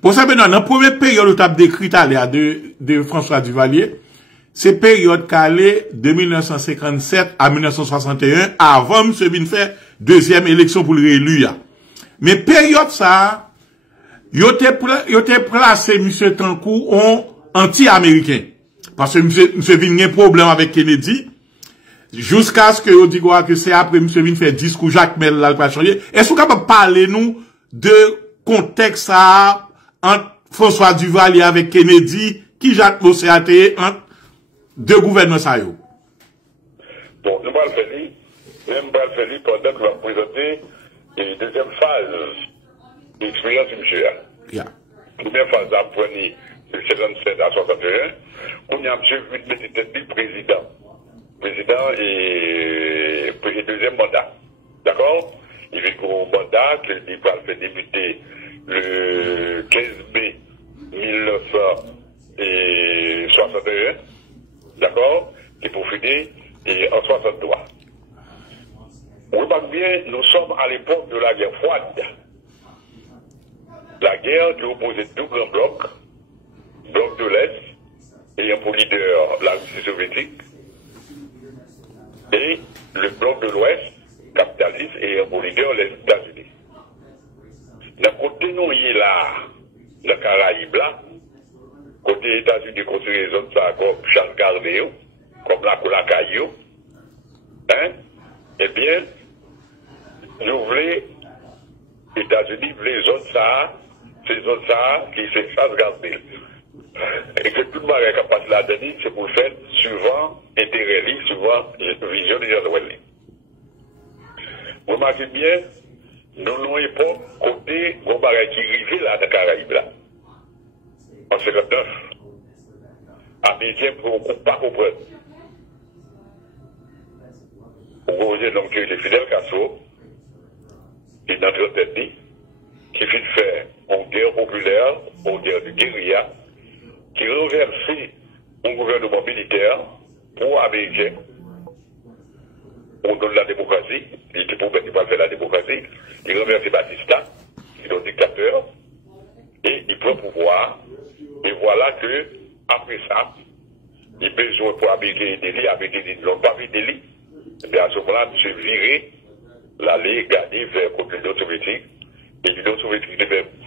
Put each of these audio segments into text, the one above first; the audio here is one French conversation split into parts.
Pour ça, maintenant, dans la première période où tu as décrit de François Duvalier, c'est période calée de 1957 à 1961, avant M. Bin fait deuxième élection pour le réélu. Mais période ça, il était placé M. Tankou en anti-américain. Parce que M. Bin a un problème avec Kennedy, jusqu'à ce que on dit que c'est après M. Bin fait discours Jacques Mel là, le changer. Est-ce que vous pouvez parler nous de contexte ça, entre François Duvalier avec Kennedy, qui Jacques Mossé a été entre deux gouvernements ça yo? Bon, nous allons faire pendant que nous allons présenter la deuxième phase de l'expérience du monsieur. Yeah. Première phase d'apprenez de 57 à 61, on y a monsieur mettre tête président. Président et deuxième mandat. D'accord? Il veut qu'au mandat, qu'il va faire débuter le 15 mai 1961. D'accord? Et pour finir en 63. On remarque bien, nous sommes à l'époque de la guerre froide. La guerre qui opposait deux grands blocs, bloc de l'Est, ayant pour leader la Russie soviétique, et le bloc de l'Ouest, capitaliste, ayant pour leader les États-Unis. D'un côté, nous y est là, le Caraïbe là, côté États-Unis, côté les autres, ça, comme Charles Gardéo, comme la Colacayou, hein, eh bien, nous voulons, États-Unis, les zones ça, ces zones ça, qui c'est ça, regarder. Et que tout le monde est capable de la donner, c'est pour le faire suivant intérêt, suivant vision des gens de Welle. Vous remarquez bien, nous n'avons pas côté Gombaré qui arrive là, dans le Caraïbe là. En 59. Américains ne pas comprendre. Vous voyez donc que les Fidel Castro, qui est notre tête, qui fait faire une guerre populaire, une guerre de guérilla, qui renversait un gouvernement militaire pour Américains, on donne la démocratie, il était pour ne pas faire la démocratie, il renverse Batista, qui est un dictateur, et il prend le pouvoir, et voilà que, après ça, il a besoin pour Américain délit, Américain dit non, pas délit, et bien à ce moment-là, M. Viré, l'aller garder vers l'Union soviétique, et l'Union soviétique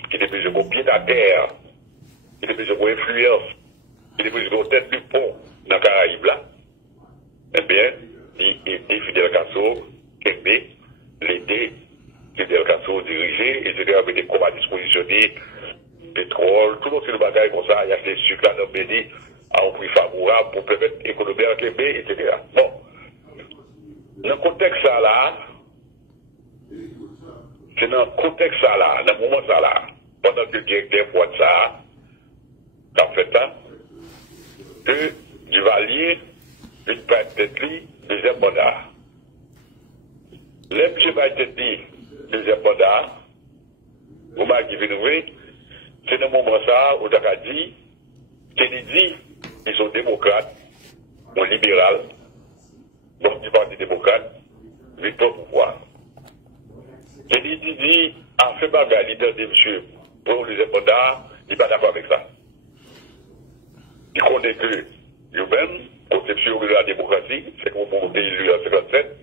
qui a besoin de pied à terre, qui a besoin d'influence, qui a besoin de tête du pont dans le Caraïbe là, eh bien, il Fidel Castro, Kembe, l'aider, Fidel Castro dirigé, etc., avec des combats dispositionnés, pétrole, tout le bagage comme ça, il y a des sucres là dans le pays, à un prix favorable pour permettre l'économie à Kembe, etc. Bon. Dans le contexte ça là, c'est dans le contexte ça là, dans le moment ça là, pendant que le directeur voit ça, en fait là, que Duvalier, une tête deuxième mandat. Les petits tête deuxième mandat, vous m'avez dit, c'est dans le moment ça, où on a dit, Kennedy, ils sont démocrates, ou libéral, donc du Parti démocrate, victoire pouvoir. Kennedy dit, en fait, bagarre, leader de monsieur, pour les mandats, il n'est pas d'accord avec ça. Il connaît que lui-même, conception de la démocratie, c'est qu'on peut voter élu en 57,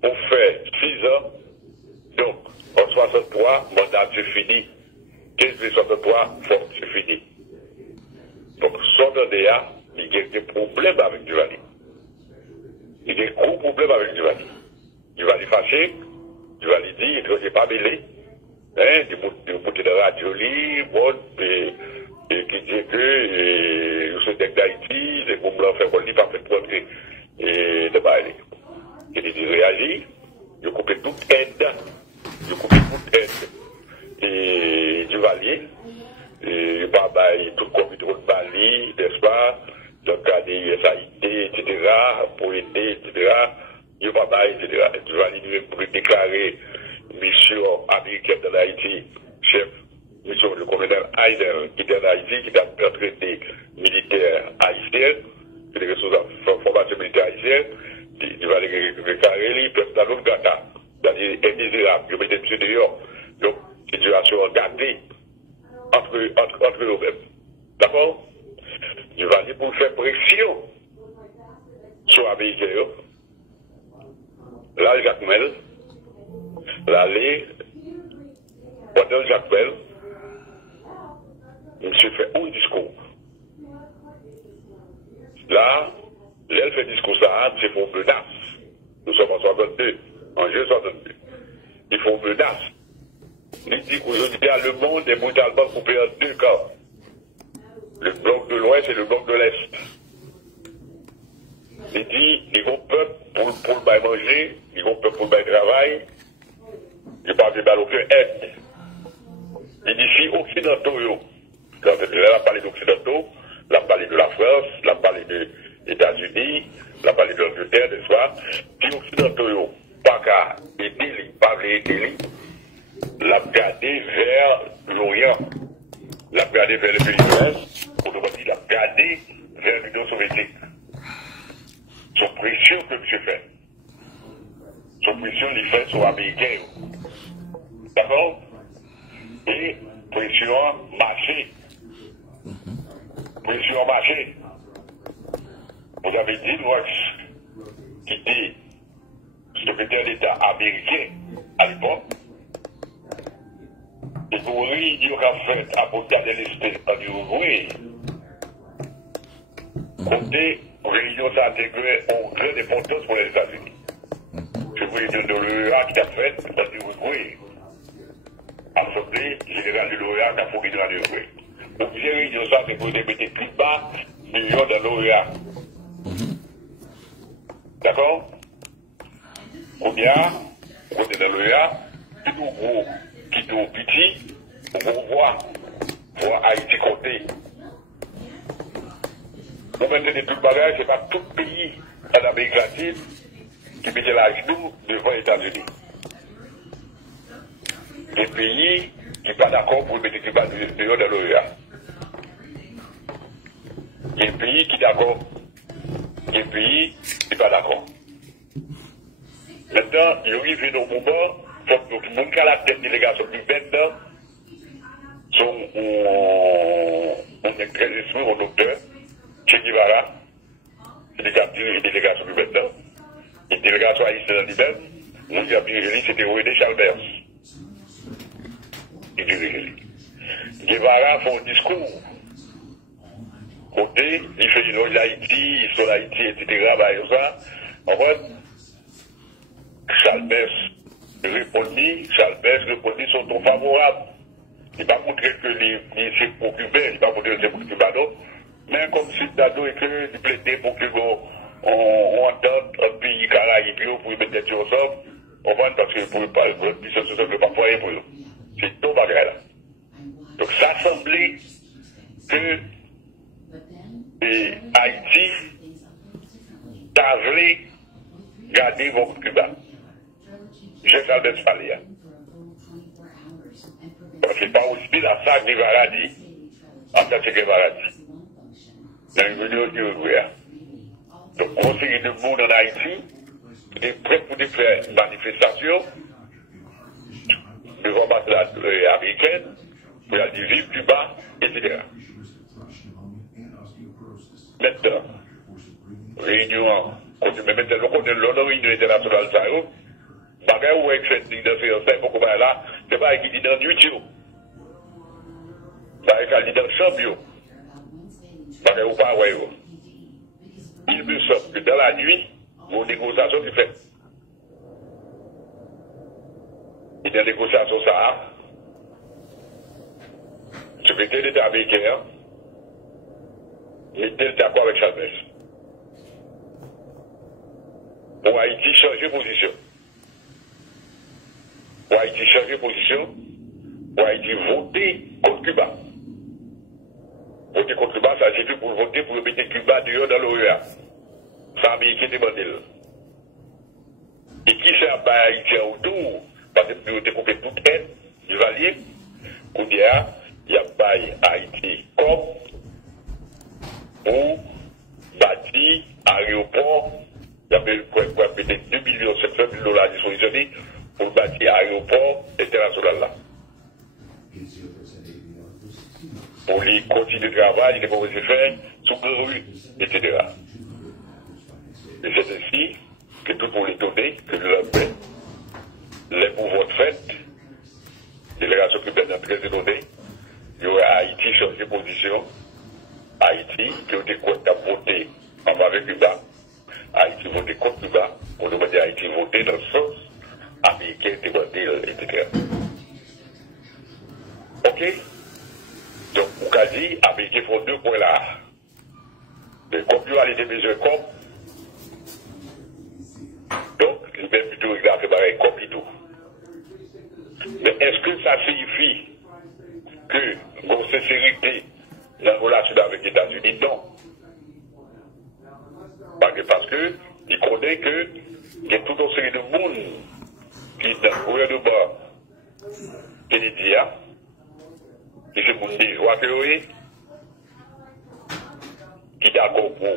pour faire 6 ans, donc en 63, mandat c'est fini, 15 mai 63, c'est fini. Donc, son DA, il y a des problèmes avec Duvalier. Il y a des gros problèmes avec Duvalier. Duvalier fâché, Duvalier dit, il n'est pas mêlé. Hein, des bouteilles de radio libre, et qui dit que, le Sudec d'Haïti, les groupes blancs fait pas fait prendre, et de bailler. Il réagit, il coupe toute aide, et Duvalier, et pas tout le comité de Bali, n'est-ce pas, donc des USAID, etc., pour aider, etc., il va pas, etc. Duvalier pour déclarer mission américaine de l'Haïti, chef, mission le colonel Heider, qui est en Haïti, qui est en traité militaire haïtien, qui est en formation militaire haïtienne, il va déclarer lui, personnel non gata, c'est-à-dire indésirable, il va mettre M. dehors. Donc, situation gâtée entre eux-mêmes. D'accord? Duvalier pour faire pression sur l'Américain. Là, Jacques Mel, l'aller, pendant Jacques Mel, il se fait un discours. Là, l'elle fait discours ça, c'est pour menace. Nous sommes en 62, en juillet 62. Il faut menace. Il dit qu'aujourd'hui, le monde est brutalement coupé en deux camps. Le bloc de l'Ouest et le bloc de l'Est. Il dit, ils vont peuple pour le bail manger, ils vont peuple pour le bail travail, ils parlent de bail aucun aide. Il dit, si occidentaux, quand elle a parlé d'occidentaux, elle a parlé de la France, elle a parlé des États-Unis, elle a parlé de l'Angleterre, n'est-ce pas? Si occidentaux, pas qu'à aider, pas aider, l'a gardé vers l'Orient, l'a gardé vers le pays de l'Est, autrement dit, l'a gardé vers l'Union soviétique. Son pression que M. fait. Son pression, il fait sur l'Américain. D'accord? Et pression marché. Pression marché. Vous avez dit, Rox, qui était secrétaire d'État américain à l'époque, et pour lui, il aura fait à Ponta l'Este en Uruguay. Côté, réunion s'est intégrée en grande importance pour les États-Unis. Je vous dire de l'OEA qui a fait en Uruguay. Assemblée générale de l'OEA qui a fourni dans l'Uruguay. Donc, ces réunions ça, c'est pour les mettre plus bas millions dans l'OEA. D'accord? Combien, on est dans l'OEA, tout gros, qui tout petit, on voit Haïti compter. Pour mettre des plus bagages, c'est pas tout pays en Amérique latine qui mettait la genou devant les États-Unis. Des pays qui ne sont pas d'accord pour mettre Cuba dehors dans l'OEA. Des pays qui sont d'accord. Des pays qui ne sont pas d'accord. Maintenant, il arrive au moment, il faut que tout le monde qui a la tête délégation du maintenant, on est très esprit, on auteur, Che Guevara, qui a dirigé la délégation du maintenant, une délégation haïtienne lui-même, nous qui a dirigé, c'était René Chalmers. Il dirige. Guevara fait un discours. Côté, il fait une l'Haïti, ils sont l'Haïti, etc. Ça. En fait, Chalmers répondit sont favorables. Il va montrer que c'est pour Cuba, il va montrer que c'est pour Cuba, non. Mais comme si Dado et que il plaidait pour que on entende un pays caraïbien pour y mettre des choses ensemble, on va parce que pour pas le pas foyer pour eux. C'est tout bagage là. Donc ça semblait que Haïti t'avait gardé mon Cuba. J'ai ça de parler. Parce que pas aussi la sac de Varadi, en tant que Varadi. Dans le milieu du Uruguay. Donc, conseiller de monde en Haïti, est prêt pour faire une manifestation devant l'ambassade américaine, pour la dire vive Cuba, etc. Maintenant, réunion, mais maintenant, on est l'honneur réunion internationale, ça y est. Bagay ou fait dans ces enseignes, beaucoup là, c'est pas qui dit dans YouTube. Ça dit dans le champion. Bagay ou pas, ouais. Il me semble que dans la nuit, vos négociations se fait. Et dans la négociation, ça, le secrétaire d'État américain était d'accord avec Chalmers. Pour Haïti changer position. Pour Haïti changer position, pour Haïti voter contre Cuba. Voter contre Cuba, ça suffit pour voter pour mettre Cuba dehors dans l'OEA. Ça Américain demandé. Et qui fait à Haïti autour, parce que nous avons coupé toute aide du Valier, où il y a Haïti comme pour bâtir aéroport, il y a peut-être 2 700 000 $ à disposition pour bâtir aéroport international là. pour lui continuer le travail, il est pour faire sous le rue, etc. Et c'est ainsi que tout pour les donner, que le lendemain, les pouvoirs de fait, délégation criminelle très données, il y aura Haïti changer position, Haïti qui a été voté en avec Cuba, Haïti voté contre Cuba, on demande à Haïti voter dans le sens américain, etc. Ok? Donc, on a dit, Américains font 2 points là. Mais comme il y a les mesures comme, donc, il met plutôt il a fait pareil comme et tout. Mais est-ce que ça signifie que nos sincérité dans la relation avec les États-Unis? Non. Parce que il connaît que il y a toute une série de monde qui dans le gouvernement canadien, qui se monde des joies que qui est d'accord pour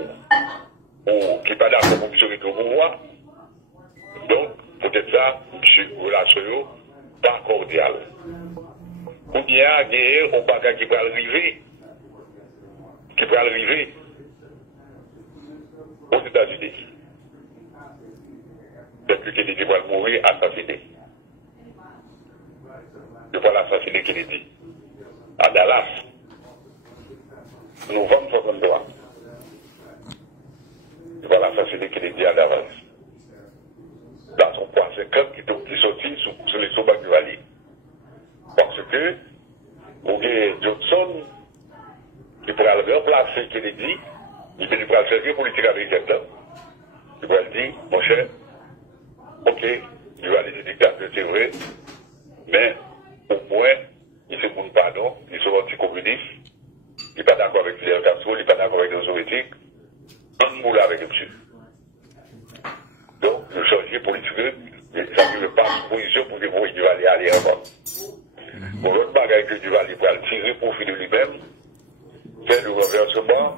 qui n'est pas d'accord pour monsieur retourner au pouvoir. Donc, peut-être ça, monsieur, relation pas cordiale. Ou bien, il y a un bagage qui peut arriver aux États-Unis. Depuis Kennedy va mourir, assassiné. Il va l'assassiner Kennedy. À Dallas. Novembre 63. Il va l'assassiner Kennedy à Dallas. Dans son point 50 qui sortit sur les sommets du Vallée. Parce que, vous avez Johnson qui pourra le remplacer Kennedy, il peut lui prendre servir politique américaine. Il va lui dire, mon cher, ok, il va aller dictateur, c'est vrai, mais au moins, il se montre pardon, il sont anticommunistes, il n'est pas d'accord avec Fidel Castro, il n'est pas d'accord avec les soviétiques, on moule avec monsieur. Donc, le changer politique, ça ne veut pas de position pour que vous Duvalier aller encore. Pour l'autre bagage que Duvalier va le tirer profit de lui-même, c'est le renversement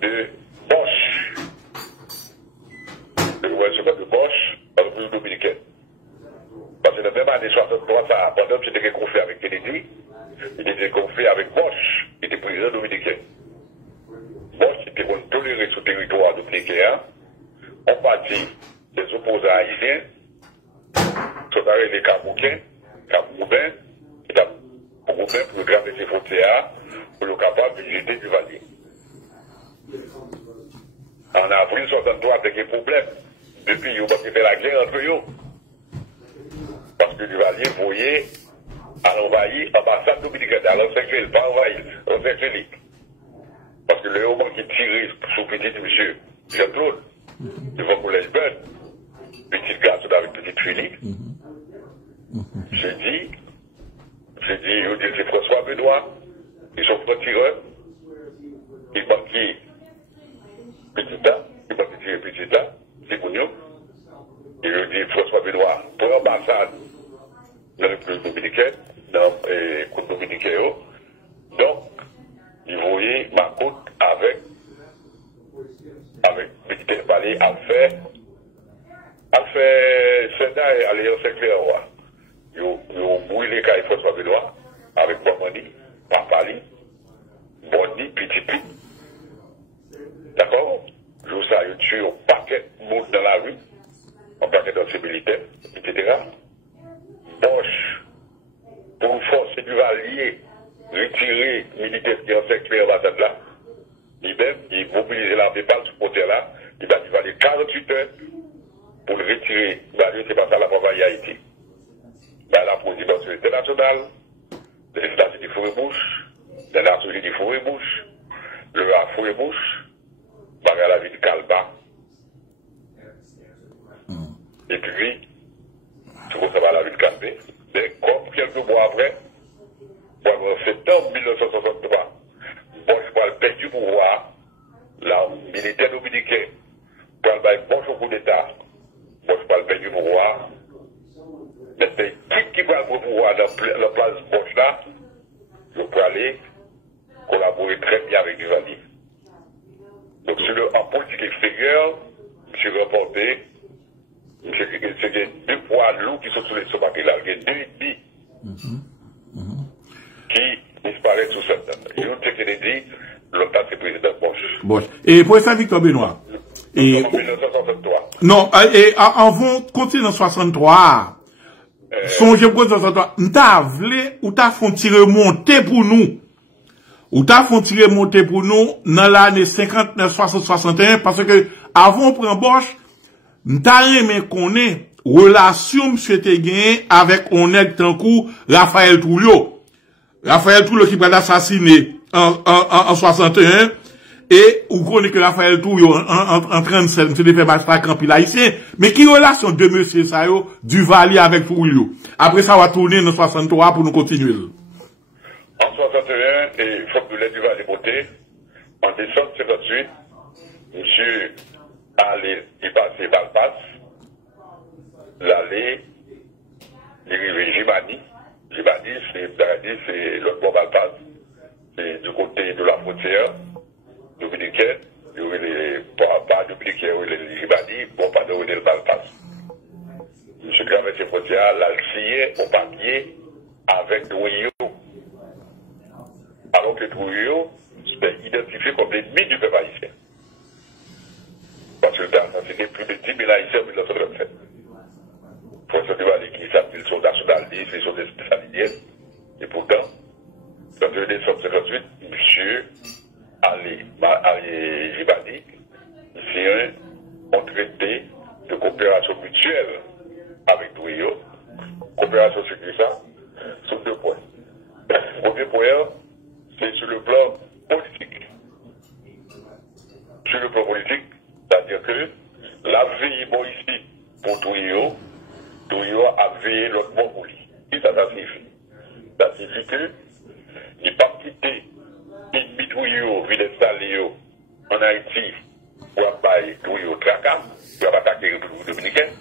de Bosch. Le renversement de Bosch en République dominicaine. Parce que dans la même année 63, ça, pendant que j'étais confié avec Kennedy, il était confié avec Bosch, qui était président dominicain. Bosch était pour tolérer ce territoire dominicain, en partie des opposants haïtiens, sont arrivés Camerounais, qui ont beaucoup même pour graver ses frontières, pour le capable de jeter du Valier. En avril 63, avec des problèmes. Depuis, ils ont fait la guerre entre eux. Parce que Duvalier voyait à l'envahir l'ambassade dominicaine, à l'encercler, pas envahir, l'encercler. Parce que le moment qui tirait sous petit monsieur Jean-Claude, devant le collège Ben, petit garçon avec petite fille, j'ai dit, c'est François Benoît, ils sont pas tireurs, ils manquent petit A, ils manquent tirer petit A, c'est pour nous. Et je dis François Benoît, pour l'ambassade dans le pays dominicain, dans le côte dominicain, donc, il voyait ma côte avec Petit Palais à faire Sénat et Alliance Éclair. Ils ont brûlé quand François Benoît avec Bomani, Papali, Boni, Petit Pi. D'accord? Je vous ça, ils tuent un paquet de monde dans la rue, un paquet d'anciens militaires, etc. Bosch, pour forcer du Valier, retirer militaires qui encerclent l'ambassade là, lui-même, il mobilise l'armée par le supporter là, il va aller 48 heures pour le retirer. C'est pas ça la travail à Haïti. La présidence internationale, les États-Unis Fouré-Bouche, les Nations Unies Fouré-Bouche, le A Fouré-Bouche, la ville de Calba. Et puis, tout ça va à la ville de Calbé. Mais comme quelques mois après, en septembre 1963, Bosch va perdre du pouvoir, la militaire dominicaine, pour le Bosch au coup d'État, Bosch va perdre du pouvoir, mais c'est qui va le pouvoir dans la place Bosch là, je peux aller collaborer très bien avec Duvalier. Donc, sur le en politique extérieure, je suis reporté, c'est 2 poids lourds qui sont sur les sommets là, il y a 2,5 qui, n'est-ce pas, paraît tout ça. Je vous ai dit, l'autre c'est président Bosch. Bosch. Et pour ça, Victor Benoît. Et, en 1963. Non, et en vont continuer en 63. Songez pour 63. M'ta vle, ou ta font tirer monter pour nous. Ou ta font tirer monter pour nous, dans l'année 59, 60, 61, parce que, avant on prend Bosch, m'ta remè connaît, relation monsieur te gagné avec Oneg Tankou, Raphaël Touyo. Raphaël Touyo qui va assassiné en 61, et ou connaît que Raphaël Touyo en 37, c'est des faits magistrat campi haïtien, mais qui relation de monsieur ça yo, Duvalier avec Touyo. Après ça, on va tourner en 63 pour nous continuer. En 61, il faut que Duvalier voté. En décembre 58, monsieur allait y passer Balpas, l'allée, il arrivait Jibani. Jibani, c'est l'autre bord Balpas. C'est du côté de la frontière dominicaine. Il y avait pas dominicain, il y avait Jibani, bon, pas de le Balpas. Monsieur traverse les frontières, l'a signé au papier avec Douyo. Alors que Douyo, c'est identifié comme l'ennemi du peuple haïtien. Parce que c'était plus de 10 000 haïtiens en 1937. François Duvalier qui s'appelle son nationalistes, ils sont des spécialistes. Et pourtant, dans le décembre 1958, monsieur Ali Jibani, ici, ont traité de coopération mutuelle avec Douyo. Coopération sur ça, sur 2 points. Le premier point, c'est sur le plan politique. Sur le plan politique, c'est-à-dire que la veille bon ici pour Douyo a veillé l'autre bon pour lui. Et ça signifie. Ça signifie que il n'a pas quitté l'ennemi Douyo, vient installer en Haïti pour abattre Douyo tracas, pour attaquer le République dominicaine,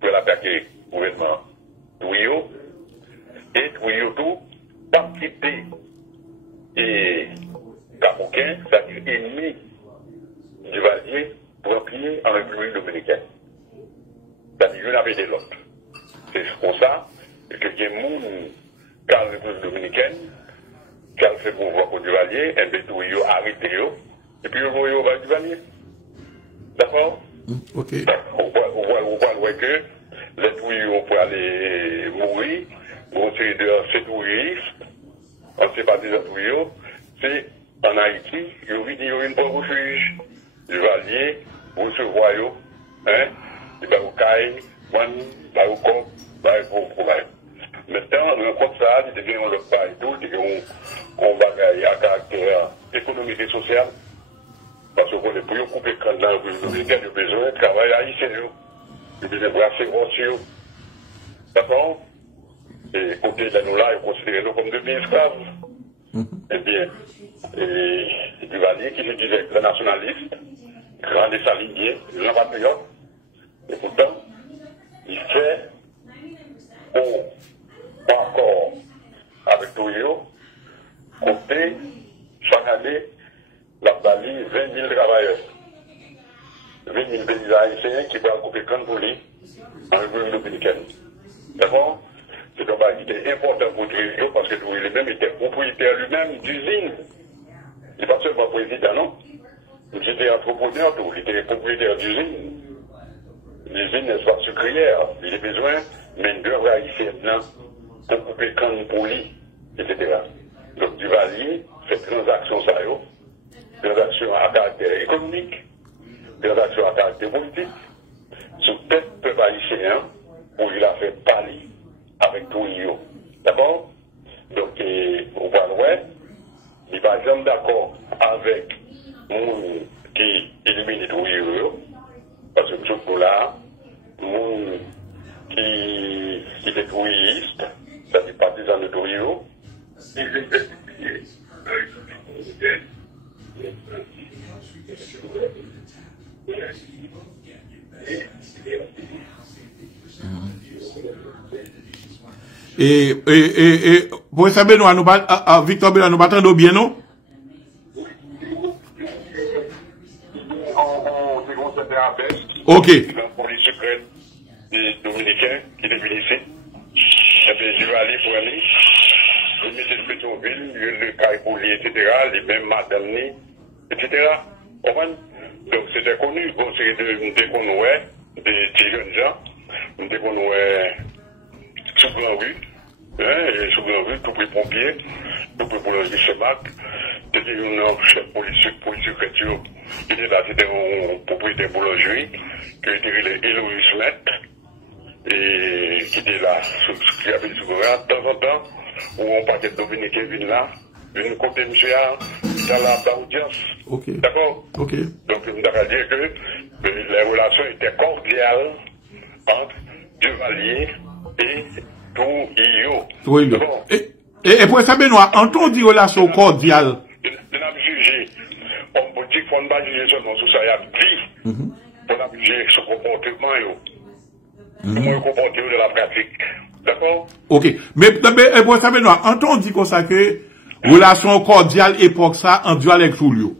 pour attaquer le gouvernement Douyo, et Douyo tout, pas quitté et Capoquin, c'est-à-dire ennemi du Valier, pour appuyer en République dominicaine. C'est-à-dire l'une avait des l'autre. C'est pour ça que il y a des gens qui ont la République dominicaine, qui ont fait mouvement pour du Valier, et bien tout, ils ont arrêté, et puis ils ont eu du Valier. D'accord? Ok. On voit que les touilles pour aller mourir, on série de sécouristes, on sait pas des touilles, c'est en Haïti, il y a une bonne refuge. Le Valier, vous se voyez, hein, il va au caille, il va au corps, il va au problème. Maintenant, on rencontre ça, il devient un autre pas et tout, il devient un bagage à caractère économique et social. Parce qu'on est pour couper quand dans le République, il a besoin de travailler haïtien, il a besoin de brasser gros. D'accord? Et côté de nous là, ils considèrent nous comme des esclaves. Eh bien, et du Valier qui se disait le nationaliste, grand désaligné, grand patriote, et pourtant, il fait au accord avec Touyo, côté, chaque année, la Bali, 20 000 travailleurs, 20 000 paysans haïtiens qui vont couper quand pour lui, en République dominicaine. D'accord? C'est un bail qui était important pour Touyo parce que Touyo lui-même était propriétaire lui-même d'usine. Il n'est pas seulement président, non? Il était entrepreneur, tout. Il était propriétaire d'usine. L'usine, n'est-ce pas, sucrière. Il a besoin de main-d'œuvre haïtienne pour couper canne pour lui, etc. Donc, Duvalier fait transactions ça, transactions à caractère économique, transactions à caractère politique, sur tête peuple haïtien, où il a fait parler avec Touyo. D'abord, donc, on va voir, il va jamais d'accord avec moun qui élimine Touyo, parce que ce coup-là, moun qui est touilliste, c'est-à-dire partisan de Touyo, et pour ça, Benoît, Victor Benoît, nous battons bien, non? Ok. La police secrète des Dominicains qui est venu ici. Et bien, je vais aller pour aller. il mettait le Pétionville, le Caïpouli, etc., les mêmes Madame, etc. Donc c'était connu, bon, c'est de qu'on ouais, des petits jeunes gens, de qu'on ouais, sous grand rue, et sous grand rue, tout les pompiers, tout les boulangers se battent, c'était un chef policier chrétien, qui était là, c'était un propriétaire boulangerie, qui était Héloïse Smith, et qui était là, qui avait sous grand, de temps en temps, où on parlait de Dominique vient là, une côté monsieur dans la audience. Ok. D'accord? Ok. Donc, on va dire que les relations étaient cordiales entre Duvalier et tout Iyo. Oui, bon. Et pour ça, Benoît, quand on dit relation cordiale, on a jugé, on politique, on ne va pas juger seulement sur ça, il y a vie. On a jugé ce comportement, comment il comporte de la pratique. D'accord? ok. Mais pour ça, Benoît, quand on dit comme ça que relation cordiale époque ça, en dual avec Julio.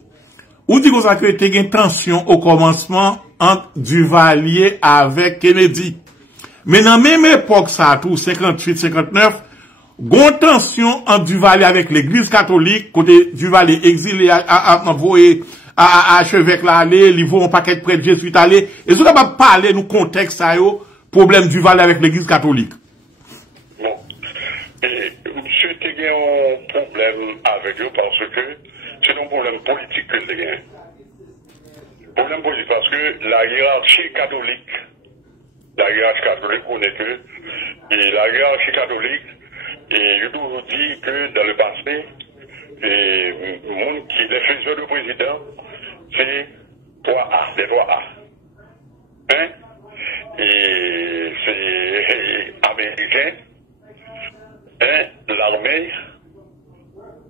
Ou dit comme ça que t'es une tension au commencement entre Duvalier avec Kennedy. Mais dans même époque ça, tout 58, 59, gon tension entre Duvalier avec l'église catholique, côté Duvalier exilé à envoyer à Archevêque là aller, il vaut un paquet de prêtres jésuites aller. Et ça va parler nous contexte ça yo, problème Duvalier avec l'église catholique. Bon. Et monsieur t'es un problème avec eux parce que c'est un problème politique que c'est gagné. Problème politique parce que la hiérarchie catholique, on est que, et la hiérarchie catholique, et je vous dis que dans le passé, les monde qui est faiseur de président, c'est 3A, les 3A. Hein? Et c'est américain, hein? L'armée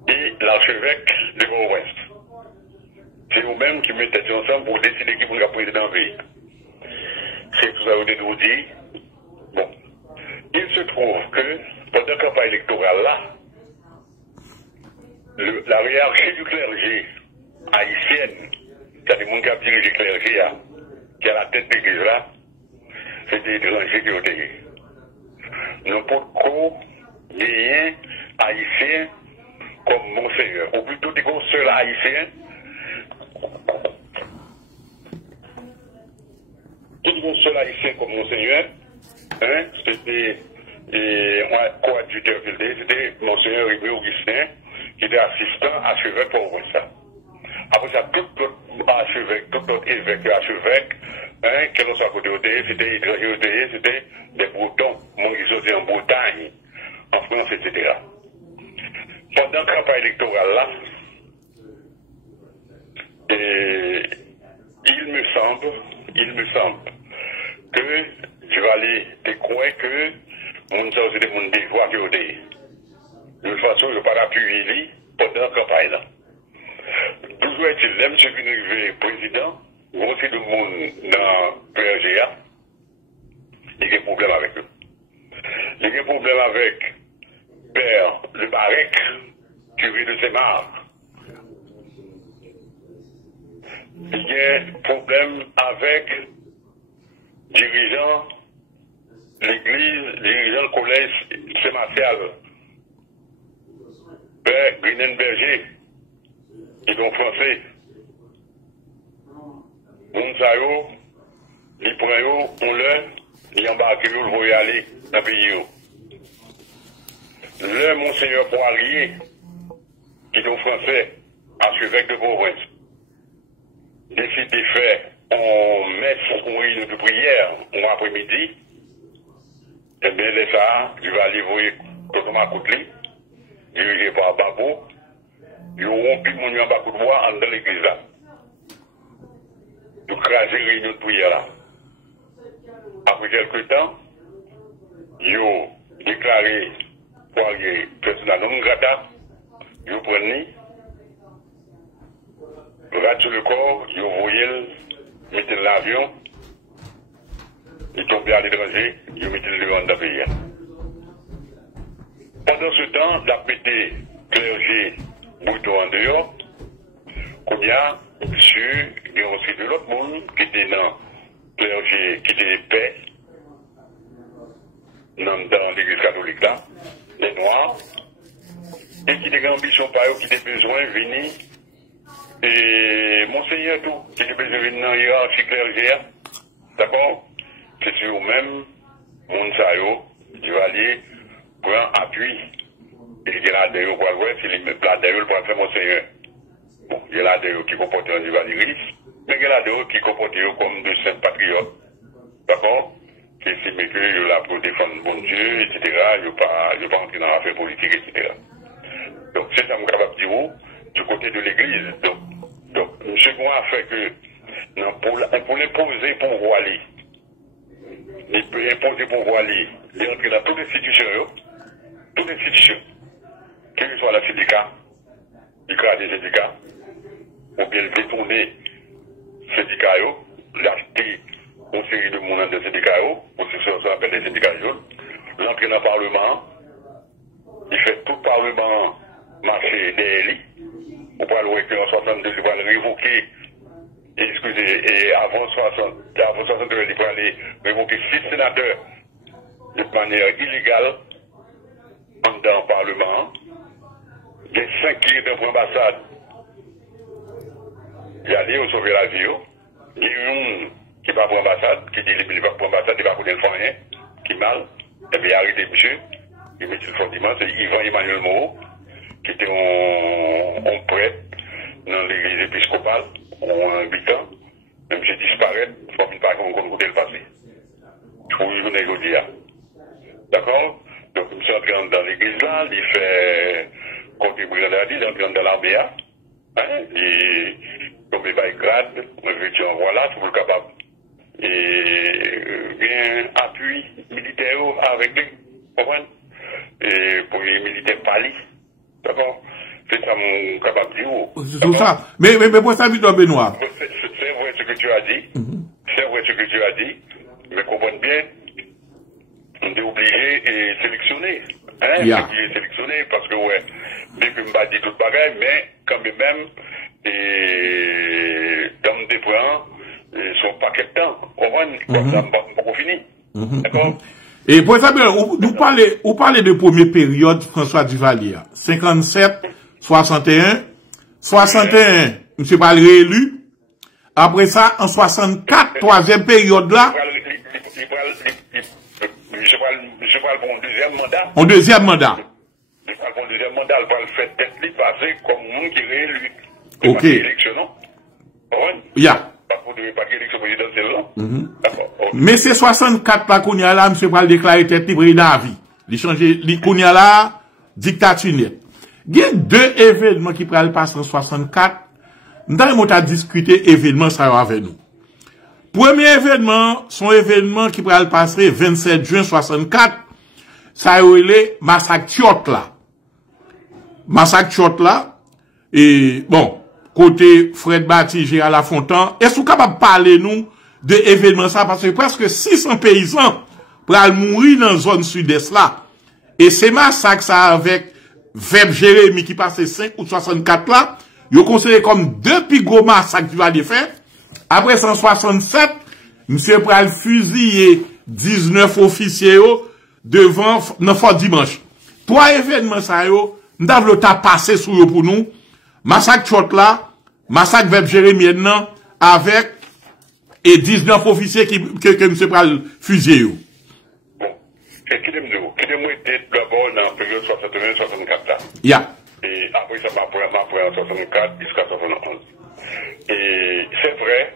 et l'archevêque de l'Ouest. C'est vous-même qui mettez ensemble pour décider qui vous le président pays. C'est tout ça que je vous dis. Bon. Il se trouve que, pendant la campagne électorale là, la hiérarchie du clergé haïtienne, c'est-à-dire mon qui a dirigé le clergé, qui a la tête de l'église là, c'est des étrangers qui ont été. Nous ne pouvons pas gagner haïtien comme monseigneur, ou plutôt des seul haïtien. Tout seul haïtien comme monseigneur, hein, c'était coadjuteur qu'il était, c'était monseigneur Ribé Augustin, qui était assistant archevêque pour ça. Après ça, tout l'autre archevêque, tout l'autre évêque archevêque, hein, qui nous a côté c'était étranger, c'était des Bretons, mon ils étaient en Bretagne, en France, etc. Pendant la campagne électorale là, et il me semble que tu vas aller te croire que mon ça c'est des devoirs qui ont été. De toute façon, je ne vais pas appuyer pendant la campagne là. Toujours est-il, même ceux qui sont arrivés président, aussi de monde dans le PRGA, il y a des problèmes avec eux. Il y a des problèmes avec Père Le Barec, curé de Sémar. Il y a un problème avec dirigeant l'église, dirigeant le collège Saint-Martial, Père Grinenberger, qui est français. Mounsayo, il prend on il embarque, il veut y aller dans le pays. Le Monseigneur Poirier, qui est français, archevêque de province, décide de faire on met une de prière en après-midi, et bien les ça, je vais aller voir Totoma Koutli, dirigé par Babo, ils ont rompu mon numéro de bois dans l'église là. Pour craser une réunion de prière là. Après quelques temps, ils ont déclaré Poirier persona non grata, ils ont pris rat sur le corps, ils ont envoyé, mis l'avion, ils tombent à l'étranger, ils ont mis le devant d'un pays. Pendant ce temps, la pété clergé bouton en dehors, qu'on y a monsieur, il y a aussi de l'autre monde qui était dans clergé, qui était paix, dans l'église catholique là, les noirs, et qui a ambition par eux, qui a besoin de venir, et Monseigneur tout, qui a besoin de venir dans la hiérarchie clergère, d'accord? C'est sur eux-mêmes, Monsayo, Duvalier, prend appui. Et il y a là d'ailleurs, pour voir si là d'ailleurs, pour faire Monseigneur. Bon, il y a là d'ailleurs qui comporte un Duvalier, mais il y a là d'ailleurs qui comporte comme de saints patriotes, d'accord? Qui estiment que il est là pour défendre bon Dieu, etc. Il n'est pas entré dans l'affaire politique, etc. Donc, c'est ça que je suis capable de dire du côté de l'Église. Donc, M. Gouin a fait que, non, pour l'imposer pouvoir aller, imposer pouvoir aller, il est entré dans toute institution, quel que soit le syndicat, il crée des syndicats, ou bien détourner syndicats, l'acheter une série de monde de syndicats, ou ce qu'on appelle les syndicats jaunes, l'entrée dans le Parlement, il fait tout le Parlement marcher derrière lui, on peut le en 62, il va le révoquer, et avant 62, il va aller révoquer 6 sénateurs de manière illégale dans le Parlement. Il y a 5 qui étaient pour l'ambassade. Il y a des qui ont sauvé la vie. Il y a un qui va pour l'ambassade, qui dit qu'il va pour l'ambassade, il va pour le rien, qui mal. Et bien, arrêtez, monsieur. Il met le fondement, c'est Yvan Emmanuel Moreau, qui était en prêtre dans l'église épiscopale, en habitant. Même si disparaît, il faut pas qu'on connaisse le passé. Je trouve que je dis. D'accord? Donc, je suis entré dans l'église là, il fait côté brigadier, il est entré dans l'armée. Et comme il va être grade, je voilà, c'est pour le capable. Et bien appui militaire avec lui, comprenez? Et pour les militaires pâlis, d'accord? C'est ça mon capable de dire. C'est ça. Mais pour ça, Victor Benoît. C'est vrai ce que tu as dit. C'est vrai ce que tu as dit. Mais comprenez bien, on est obligé de sélectionner. Obligé de sélectionner parce que, ouais, dès que je ne dis tout pareil, mais quand même, dans des points, son paquet de temps. Comprenez? Comme ça, on va finir. D'accord? Et pour exemple, vous parlez de première période, François Duvalier. 57, 61, 61, M. Pal réélu. Après ça, en 64, troisième période là. Je parle pour un deuxième mandat. En deuxième mandat. Je parle pour un deuxième mandat, il va le faire peut-être passer comme monde qui réélu. Ok. Élection, non? Yeah. Pas pour l'élection présidentielle, non? D'accord. Mais c'est 64 là qu'on y a là, M. Pal déclaré tête libre d'avis. Il change, qu'on y a là, dictature nette. Il y a deux événements qui pourraient passer en 64. Nous avons discuté événements ça avec nous. Premier événement, son événement qui pourrait passer 27 juin 64, ça a eu massacre Tchot là. Massacre Tchot là. Et bon, côté Fred Bati, Gérald Lafontaine, est-ce que vous capable de parler nous de événements ça parce que presque 600 paysans pourraient mourir dans la zone sud-est là. Et c'est massacre ça avec Veb Jérémy qui passait 5 août 64 là, ils ont considéré comme deux plus gros massacres qui va les faire. Après 167, monsieur pral fusillé 19 officiers devant Fort Dimanche. Trois événements ça yo, nous avons passé sur eux pour nous. Massacre Tchot là, massacre Veb Jérémy maintenant avec et 19 officiers que monsieur pral fusillé yo. Bon, et qui était d'abord dans la période 61-64 là. Yeah. Et après ça m'a pris en 64 jusqu'à 71. Et c'est vrai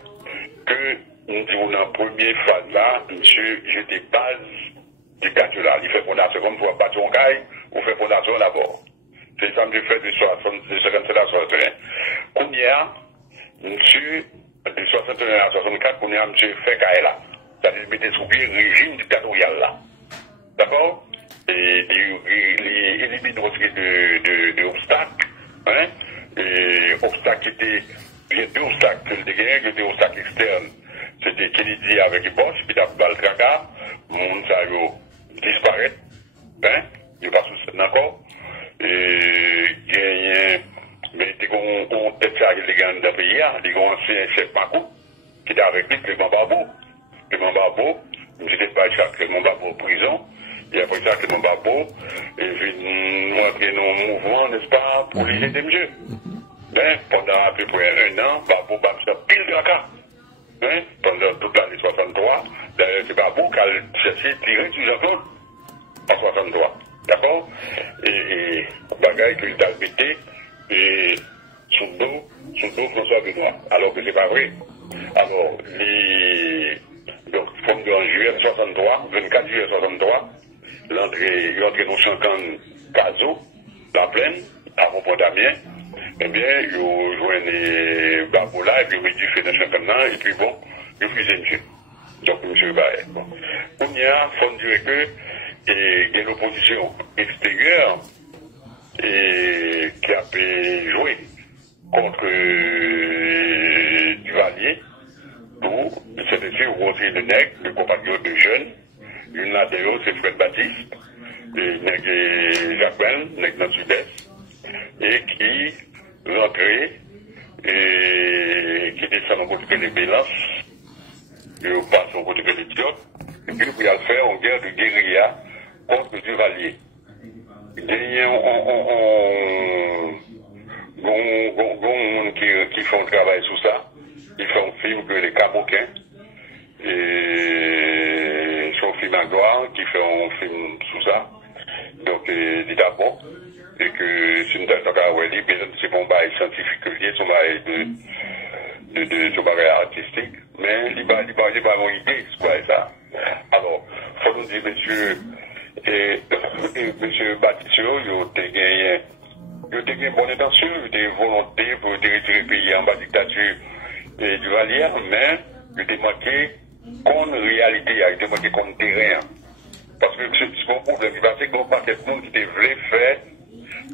que nous disons dans la première phase là, monsieur, j'étais base dictature là. Il fait fondation comme pour battre un caille, ou fait fondation d'abord. C'est ça que j'ai fait de 57 à 61. Kounia, monsieur, de 61 à 64, Kounia, monsieur fait caille là. C'est-à-dire, il mettait sous pied le régime dictatorial là. D'accord? Et éliminer aussi de obstacles, hein? Et obstacles qui étaient, il y a deux obstacles que le gagné, qui étaient obstacles externes. C'était Kennedy avec Bosch, puis d'abord le Kraka, mon ça disparaît, hein? Il n'y a pas sous encore. Et gagné, mais il y a un tête chargé de gagner dans le pays, il y a un ancien chef Macou, qui était avec lui, Clément Barbeau. Clément Barbeau, j'étais pas chaque Clément Barbeau en prison. Et après ça, Clément Babo, et vient montrer nos mouvements, n'est-ce pas, pour l'unité de Dieu. Pendant à peu près 1 an, Babo va faire pile de la carte. Pendant toute l'année 63, d'ailleurs, c'est Babo qui a cherché à tirer sur Jean-Claude en 63. D'accord? Et bagaille que il a répété, et sous dos François Benoît. Alors que c'est pas vrai. Alors, donc, en juillet 63, 24 juillet 63, l'entrée dans Chancan Caso, la plaine, à Rond-Damien, eh bien, ils ont joué Babola, et puis ils ont fait dans Chancan, et puis bon, ils ont fusé monsieur. Donc, monsieur Baye. Bon. On y a, faut dire que, il y a l'opposition extérieure, et qui a pu jouer contre Duvalier, où c'est dessus Rosier de Nègre, le compatriote de jeunes. Une là-dedans, c'est Fred Baptiste, Nègre Jacquel, Nègre dans le sud-est, et qui rentrait, et qui descend au côté de Bélances, et passe au côté de l'Éthiopie, et puis il va faire une guerre de guérilla contre Duvalier. Qui font un travail sur ça. Ils font un film que les Caboquins, et son film à gloire, qui fait un film sur ça. Donc, dit d'abord, et que c'est une date c'est un bail scientifique lié, son bail de son bail artistique, mais il va avoir une idée, c'est quoi ça. Alors, faut nous dire, monsieur Baptistio, il a gagné bonne intention, il a volonté pour retirer le pays en bas de dictature du Vallière, mais il a manqué contre réalité, il a manqué contre terrain. Parce que ce qu'on problème, c'est qu'on pas quelqu'un qui voulait faire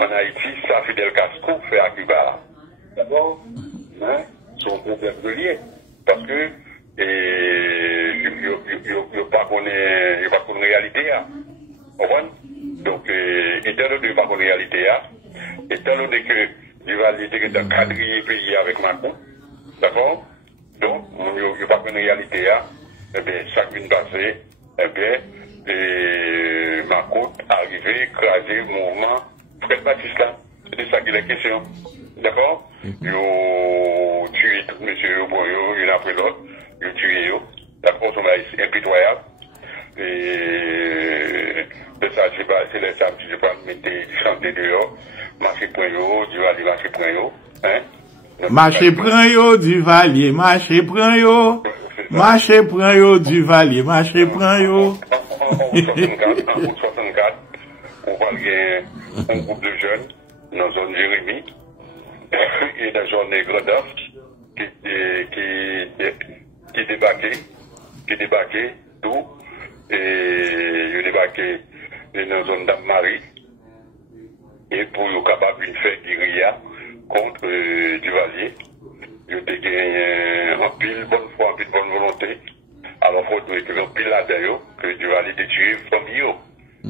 en Haïti, ça Fidel Castro fait à Cuba. D'abord, c'est un problème de lié. Parce que il n'y a pas de réalité. Donc, étant donné qu'il n'y a pas de réalité, étant donné que Duvalier était un quadrillé pays avec Macron, d'accord? Donc, il n'y a pas de réalité, eh bien, ça vient passer, eh bien, Macron arrivé, écrasé le mouvement Fred Baptiste. C'est ça qui est la question. D'accord? Ils ont tué tout monsieur, l'un après l'autre, ils ont tué, d'accord, c'est impitoyable. Et ça, c'est les samedis, je vais mettre chanter dehors, marcher point yo, Duvalier, marcher point yo, marcher point yo, Duvalier, marcher point yo, marcher point yo, Duvalier, marcher point yo. En 64, on va gagner un groupe de jeunes dans la zone Jérémy et dans la zone Négredov qui débarquaient tout. Et il débarqué dans la zone d'Ammarie et pour être capable de faire guérilla contre Duvalier. Il a gagné en pile bonne foi, en pile bonne volonté. Alors, il faut que en pile là-dedans, que Duvalier ait tué famille,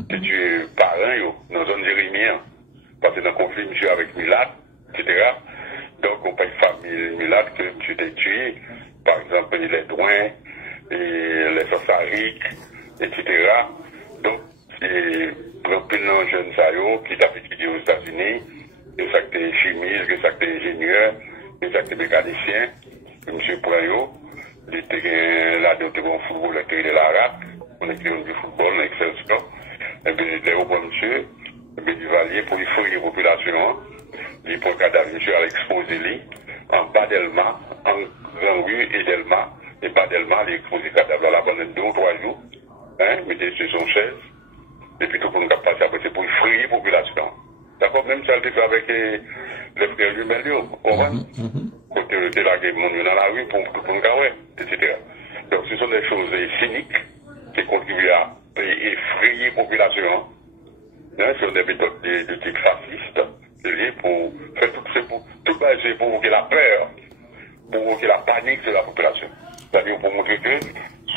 ait tué parents dans la zone Jérémien. Parce que dans le conflit, monsieur avec Milat, etc. Donc, on paye famille Milat que monsieur a tué. Par exemple, les Douins, et les Sassariques, etc. Donc, c'est un jeune saillot qui a étudié aux États-Unis, et ça que chimiste, et ça que ingénieur, et ça que mécanicien, M. Prayo, il était là dans le football, il était de l'Arabe, on était du football, on Excelsior, et bien, il est au bon monsieur, et bien, Duvalier, pour y faire les populations, il pour le cadavre, monsieur, à l'exposer lui, en bas d'Elma, en grand rue et d'Elma, et bas d'Elma, il exposé le cadavre à la bande de 2 ou 3 jours. Mettez sur son chaise, et puis tout le monde a passé après, c'est pour effrayer la population. D'accord? Même ça, le fait avec les frères Lumelio, on va, côté de la guerre, on est dans la rue pour tout le monde, etc. Donc, ce sont des choses cyniques qui contribuent à effrayer la population. Ce sont des méthodes de type fasciste, liées pour faire tout ça, c'est pour provoquer la peur, pour provoquer la panique de la population. C'est-à-dire pour montrer que,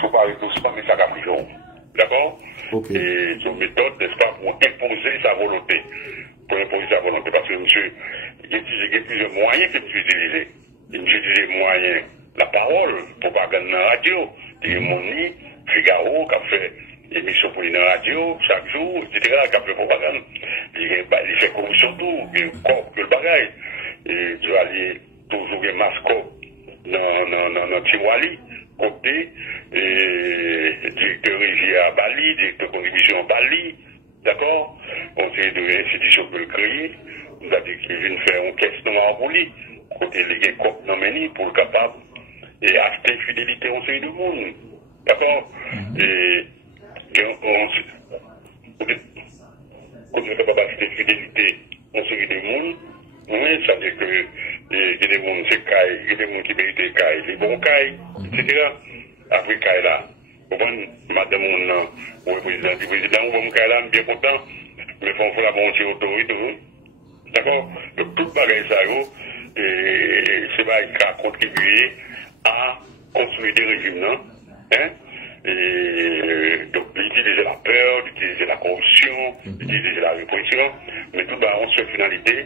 sous parler doucement, mais ça va plus long. D'accord? Okay. Et c'est une méthode, n'est-ce pas, pour imposer sa volonté. Pour imposer sa volonté. Parce que monsieur, il y a plusieurs moyens que monsieur utilise. Il utilise les moyens, la parole, propagande dans la radio. Il y a Moni, Figaro, qui a fait émissions pour les radio, chaque jour, etc., cap de propagande. Il fait corruption tout, il corps que le bagage. Et tu vas aller toujours des mascots dans Tiwali, côté, directeur régie à Bali, directeur contribution à Bali, d'accord? On sait de l'institution que le créer, on a dit qu'il vient faire une caisse noire pour lui, côté les copes non meni pour le capable, et acheter fidélité au sein du monde, d'accord? Et on est capable d'acheter fidélité au sein du monde, oui, ça veut dire que il y a des gens qui caillent, il y a des gens qui méritent caillent, les bons caillent, etc. Après caillent là, madame ou le président du président, ou bon caillent là, bien content, mais il faut la bonne autorité, d'accord? Donc tout bagage ça, c'est pas qui a contribué à construire des régimes, non? Hein? Et donc d'utiliser la peur, d'utiliser la corruption, d'utiliser la répression, mais tout va en seule finalité,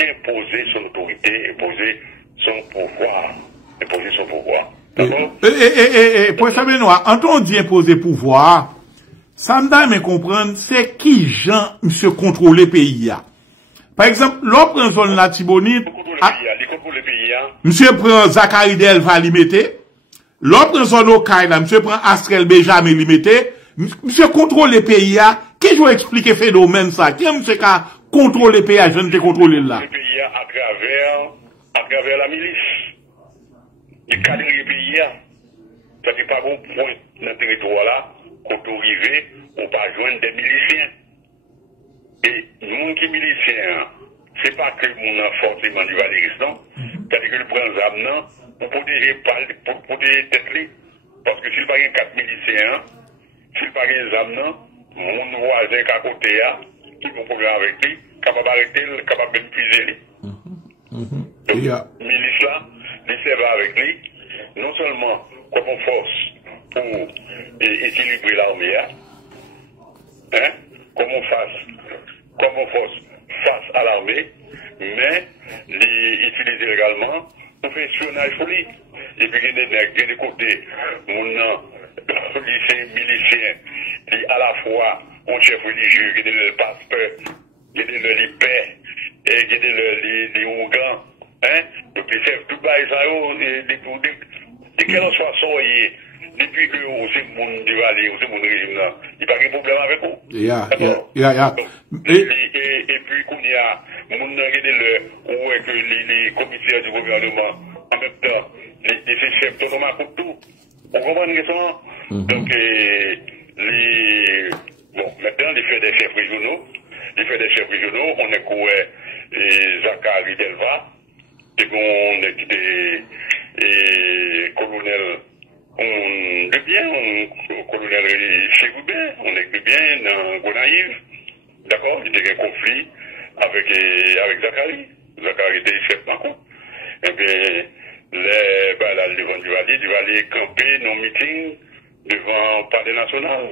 imposer son autorité, imposer son pouvoir. Imposer son pouvoir. D'accord? Professeur Benoît, quand on dit imposer pouvoir, ça me donne à comprendre, c'est qui gens monsieur contrôler le pays. Par exemple, l'on prend zone la Tibonite, monsieur prend Zachary Delva limité, l'on prend zone Okaï, monsieur prend Astrel Benjamin limité, monsieur contrôle le pays. Qui je vais expliquer phénomène ça? Qui monsieur qui contrôle les pays, je ne te contrôle là? Le pays à travers la milice. Il cadre le pays. Ça n'est pas bon point dans le territoire là, quand on arrive, on va joindre des miliciens. Et nous qui miliciens, c'est pas que mon forcément du valériste, non? C'est-à-dire que le prend âme pour protéger tête. Parce que s'il n'y a pas 4 miliciens, s'il n'y a pas des âmes, mon voisin qui à côté, qui ont un problème avec lui, capable d'arrêter, capable de puiser. Donc, milice là, il servent avec lui, non seulement comme une force pour équilibrer l'armée, hein, comme une force face à l'armée, mais l'utiliser également pour faire espionnage pour lui. Et puis, il y a des côtés, mon lycée milicien, qui à la fois un chef religieux, qui est le pasteur, qui est le lipé, et qui est le ougans, hein, donc les chefs tout bas, et quel en soit soyez, depuis que vous êtes mon du Valais, vous êtes mon régime là, il n'y a pas de problème avec vous. Et puis, qu'on y a, mon où est que les commissaires du gouvernement, en même temps, les chefs de l'homme pour tout. Vous comprenez ça? Donc, bon, maintenant, les faits des chefs régionaux, on est quoi, Zachary Delva, et on est colonel, colonel Chegoubin, on est de bien dans Gonaïve, d'accord? Il y a un conflit avec Zachary. Zachary était chef Macron. Et bien, là, devant du Valais camper nos meetings devant le Palais National.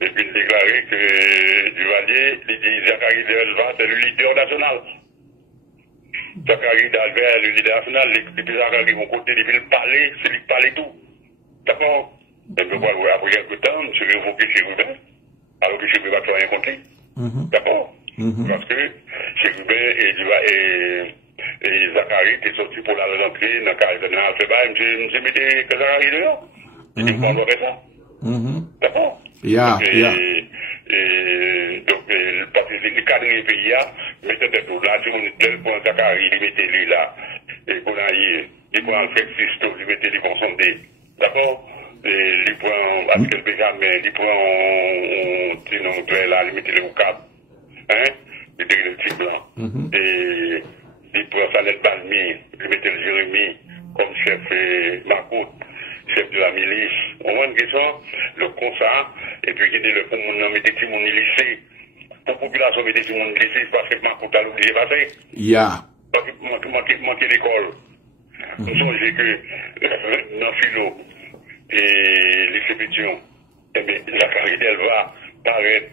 Et puis, il déclarait que du Valais, il dit Zachary Delva, c'est le leader national. Zachary Delva est le leader national. Les Zachary vont côté, depuis le palais, c'est lui qui parlait tout. D'accord? Et puis, voilà, après quelques temps, je vais évoquer Chegoubin, alors que Chegoubin va faire rien contre lui. D'accord? Parce que Chegoubin et Zachary étaient sortis pour la rentrer dans le carré de l'Alphéba, et je me dis que Zachary dehors. Je dis qu'on doit faire ça. D'accord? Donc, parce que c'est le cadre du pays, mettez tout là, si on est tel point Zachary, il mettait lui là, et qu'on a il prend Alfred Sisto, il mettait les consondés. D'accord? Il prend Pascal Benjamin, il prend Tinon là, il mettait les au cap. Hein? Il était le petit blanc. Et il prend Salet Balmi, il mettait le Jérémy comme chef Macoute, chef de la milice. On voit une question, le constat, et puis il était le pour mon mettait tout le monde lycée. Pour la population mettait tout le monde lycée, parce que Macoute a oublié passer. Parce qu'il manquait l'école. Nous songez que dans Philo et les Pétions, eh bien, Zachary Delva paraître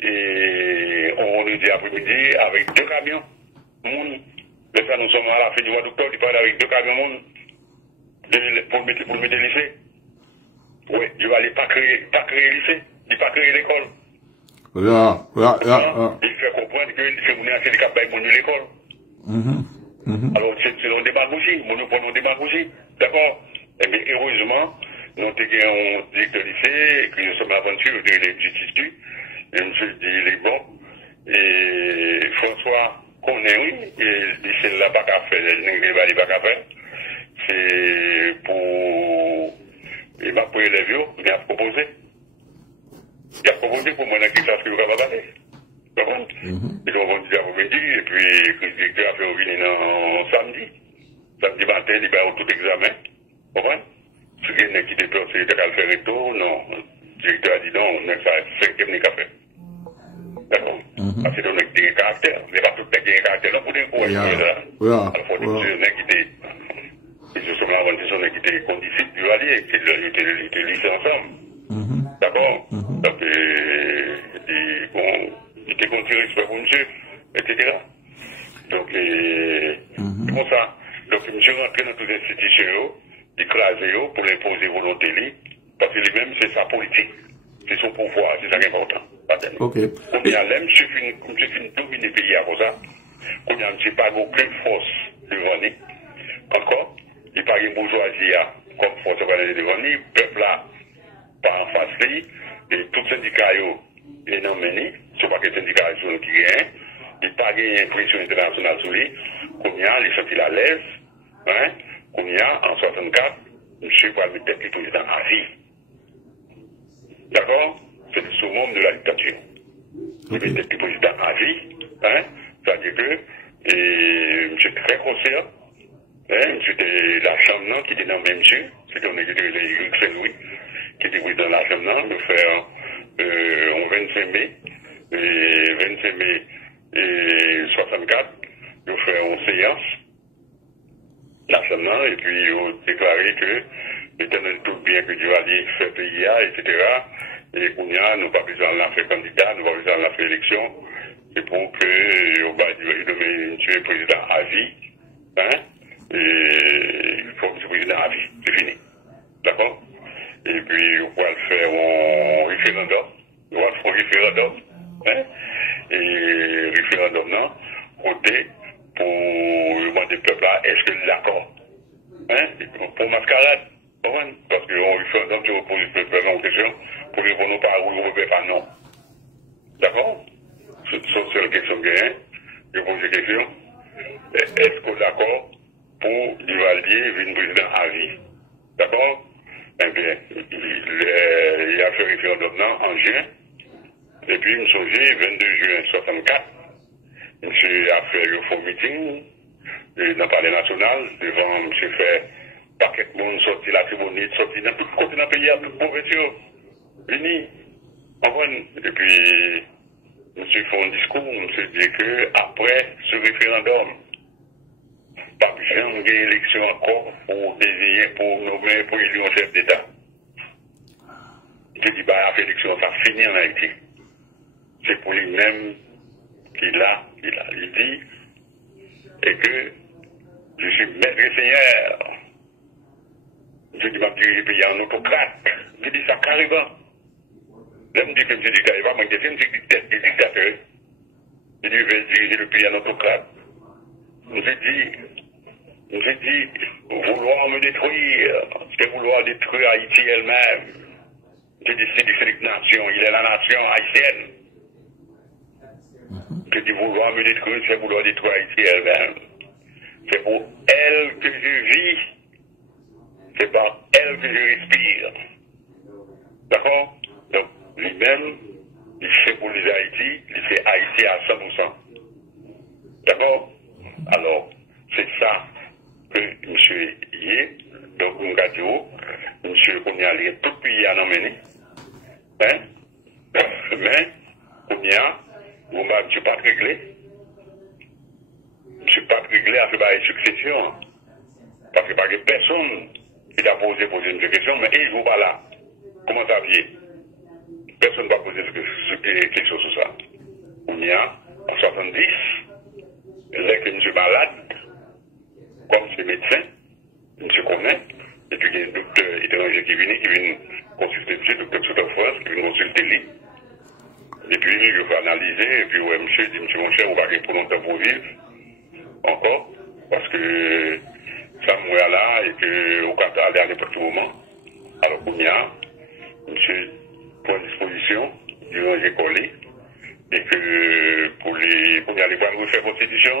et on nous dit après-midi avec 2 camions. Mais ça, nous sommes à la fin du mois d'octobre, il parle avec 2 camions pour le mettre lycée. Oui, il va pas créer le lycée, il va pas créer l'école. Il fait comprendre que c'est le cap pour l'école. Alors, c'est un démagogie, mon nous démagogie. D'accord? Eh bien, heureusement, nous avons un directeur lycée, que nous sommes aventure de l'étude, et je me dit, les bons, et François connaît, et c'est là pas qu'à faire, il pas qu'à faire, c'est pour, il m'a pris les vieux, il a proposé. Il a proposé pour moi, qui classe que je vais pas passer. Par contre, ils ont dit après-midi, et puis le directeur a fait revenir samedi. Samedi matin, il va tout examen. Vous comprenez? Si quelqu'un qui était peur, c'est de faire le retour, non. Le directeur a dit non, on a fait 5e café. D'accord? Parce que on a des caractères. Mais pas tout le monde a des caractères là pour des coups. Alors, il faut dire que qui était. Je suis là, on a quitté les condisciples du Valier, qui étaient lycée ensemble. D'accord? Donc, il était contre respect pour monsieur, etc. Donc, c'est pour ça. Donc, monsieur rentre dans toutes les institutions, écraser pour l'imposer volonté, parce que lui-même, c'est sa politique. C'est son pouvoir, c'est ça qui est important. Ok. Quand il y a l'aime, monsieur finit dominer le pays comme ça. Quand il y a monsieur pas aucune force devant lui. Encore, il n'y a pas une bourgeoisie comme force devant lui. Le peuple là, pas en face lui, et tout syndicat est nommé, c'est pas que le syndicat qui gagne, il n'y a pas une pression internationale sur lui, qu'on y a, il est à l'aise, hein, qu'on y a, en 64, monsieur va mettre le président à vie. D'accord? C'est le summum de la dictature. Il met le président à vie, hein, c'est-à-dire que, monsieur très conscient, hein, monsieur de la chambre, qui était dans le même monsieur, c'était un Hugues Saint-Louis, qui était président de la chambre, nous faire, en 25 mai, et 25 mai, et 64, nous faisons une séance, la chambre, et puis, nous déclaré que, étant donné tout bien que Dieu a dit, fait pays, etc., et qu'on y a, nous pas besoin de la faire candidat, nous pas besoin de la faire élection, c'est pour que, on va dire, monsieur président à vie, hein, et il faut que le président à vie, c'est fini. D'accord? Et puis, on va le faire en référendum, on va le faire en référendum, hein, et référendum, non, côté, pour demander au peuple là, est-ce que l'accord, hein, pour mascarade, parce qu'on référendum, tu reposes le peuple en question, pour répondre par oui ou par non. D'accord? C'est la seule question que j'ai, je pose la question. Est-ce qu'on est d'accord pour Duvalier venir président à vie? D'accord? Eh bien, il a fait référendum en juin, et puis, il me 22 juin 64, monsieur a fait le faux meeting dans le palais national, devant monsieur fait paquet de monde sorti la tribune, sorti dans tout le côté dans le pays, à toute pauvreté, venu, et puis, monsieur fait un discours, monsieur dit que après ce référendum, pas besoin d'élection encore pour désigner, pour nommer, pour élire un chef d'État. Il dit, bah, l'élection, ça finit en Haïti. C'est pour lui-même il dit, et que je suis maître et seigneur. Je dis, ma diriger le pays en autocrate. Je dis ça carrément. Là, je me dis que je dis, il va manquer, je me dis que dictateur. Je dis, je vais diriger le pays en autocrate. Je dis, vouloir me détruire, c'est vouloir détruire Haïti elle-même. Je dis, c'est une nation, il est la nation haïtienne. Je dis, vouloir me détruire, c'est vouloir détruire Haïti elle-même. C'est pour elle que je vis, c'est par elle que je respire. D'accord? Donc, lui-même, il fait pour les Haïti, il fait Haïti à 100%. D'accord? Alors, c'est ça que M. Yé, donc Ngadio, M. Kounia, tout le pays a emmené. Hein? Mais, Kounia, vous ne m'avez pas réglé. Je ne suis pas réglé à faire la succession. Parce que pas que personne qui a posé une question, mais ils ne vont pas là. Comment ça vient? Personne ne va poser des questions sur ça. Kounia, en 70, là que je suis malade, comme c'est médecin, je connais, et puis il y a un docteur étranger qui vient consulter monsieur, docteur Soudan France, qui vient consulter lui. Et puis, je vais analyser, et puis, ouais, monsieur dit, monsieur mon cher, on va aller pour longtemps pour vivre. Encore. Parce que ça mourir là, et que on va aller à n'importe quel moment. Alors, qu'on y a, monsieur prend disposition, durant les collés, et que pour y aller voir refaire constitution,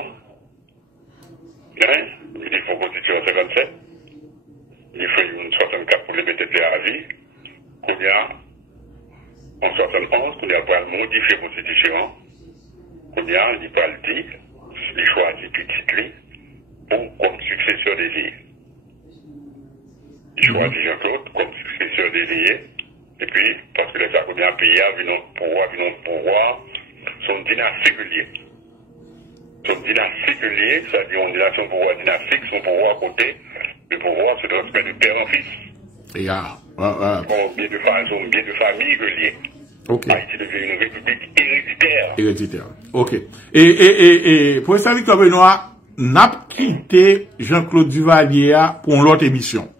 hein, il faut constitution 57, il fait une 64 pour les mettre à vie, qu'on y a en 71, qu'on y a pas modifier la constitution, qu'on y a, il pas le dire, il choisit petit pour comme successeur des vies. Il choisit Jean-Claude comme successeur des vies, et puis, parce que les Acadiens pays venant pouvoir, sont dynastiques liés. Sont dynastiques liés, c'est-à-dire une nation pouvoir dynastique, son pouvoir à côté, le pouvoir se transmet de père en fils. Sont bien de famille liés. Okay. Haïti devient une république héréditaire. Héréditaire. Ok. Et professeur Victor Benoît, n'a quitté Jean-Claude Duvalier pour l'autre émission.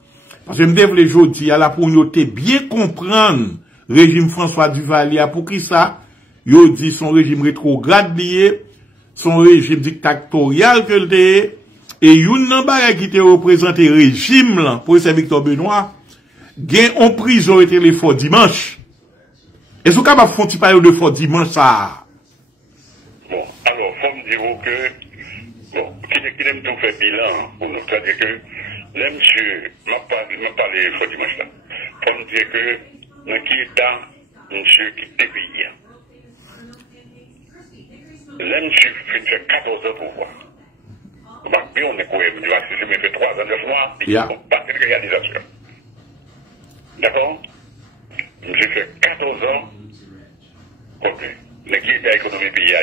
Parce que je me dis les jours là pour nous bien comprendre régime François Duvalier pour qui ça, yo dit son régime rétrograde lié, son régime dictatorial que le et une nan qui te représenté régime là, professeur Victor Benoît, gain en prison était les fort dimanche. Est-ce que vous avez fait parler de fort dimanche ça? Bon, alors, faut me dire que, bon, qui aime tout faire bilan pour nous, c'est-à-dire que, là, monsieur, m'a parlé fort dimanche là. Faut me dire que, dans qui état, monsieur qui était payé. Là, monsieur, fait 14 ans pour voir. On est quoi, je me fait 3 ans, 9 mois, et pas de réalisation. D'accord? J'ai fait 14 ans, ok. Mais qui était l'économie pays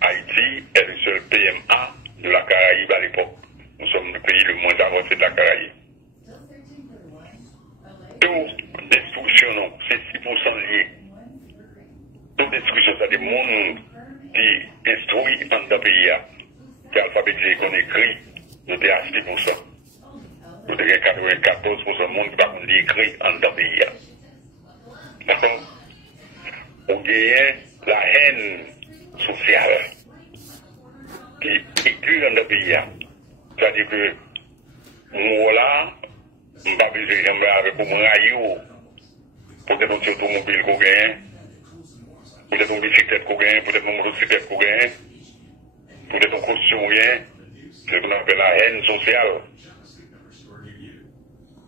Haïti est le seul PMA de la Caraïbe à l'époque. Nous sommes le pays le moins avancé de la Caraïbe. Toute destruction, non, c'est 6% lié. Toute destruction, c'est des mondes qui instruisent dans le pays, qui est alphabétisé, qu'on écrit, nous sommes à 6%. Nous sommes à 94% de monde qui va écrit dans le pays. D'accord? On gagne la haine sociale qui écrit dans le pays. C'est-à-dire que moi là, je ne vais pas besoin avec un rayon pour des automobiles qu'on gagne, pour des bicyclettes qu'on gagne, pour des motocyclettes qu'on gagne, pour des constructions rien, c'est ce qu'on appelle la haine sociale.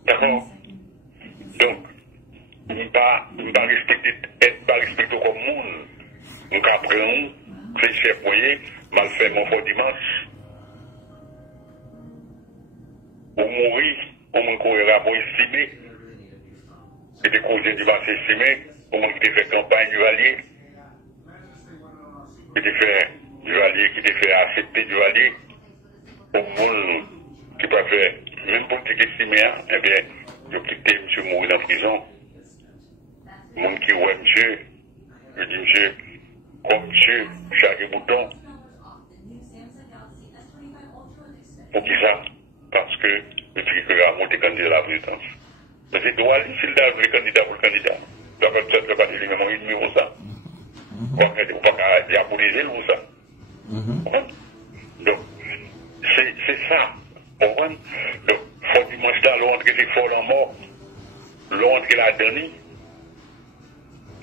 D'accord? Donc, il ne pas respecter comme monde. Donc après nous, c'est chef voyez, mal fait mon fort dimanche. Ou mourir, on m'en courir pour estimer. Et des causes dimanche estimé, on m'en qui fait campagne du Valier. Qui fait du Valier, qui fait accepter du Valier. Au monde qui peut faire, même politique estimée, eh bien, je quitte monsieur mourir en prison. Mon qui voit monsieur, je dis monsieur, comme monsieur, chaque bouton. Pour qui ça? Parce que le truc a monté candidat à la présidence. Mais c'est droit, s'il a le candidat pour le candidat. Donc, ça ne peut pas dire lui-même une numéro ça. On ne peut pas diaboliser ou ça. Donc, c'est ça. Donc, faut dimanche là, l'autre qui est fort en mort, l'autre qui l'a donné.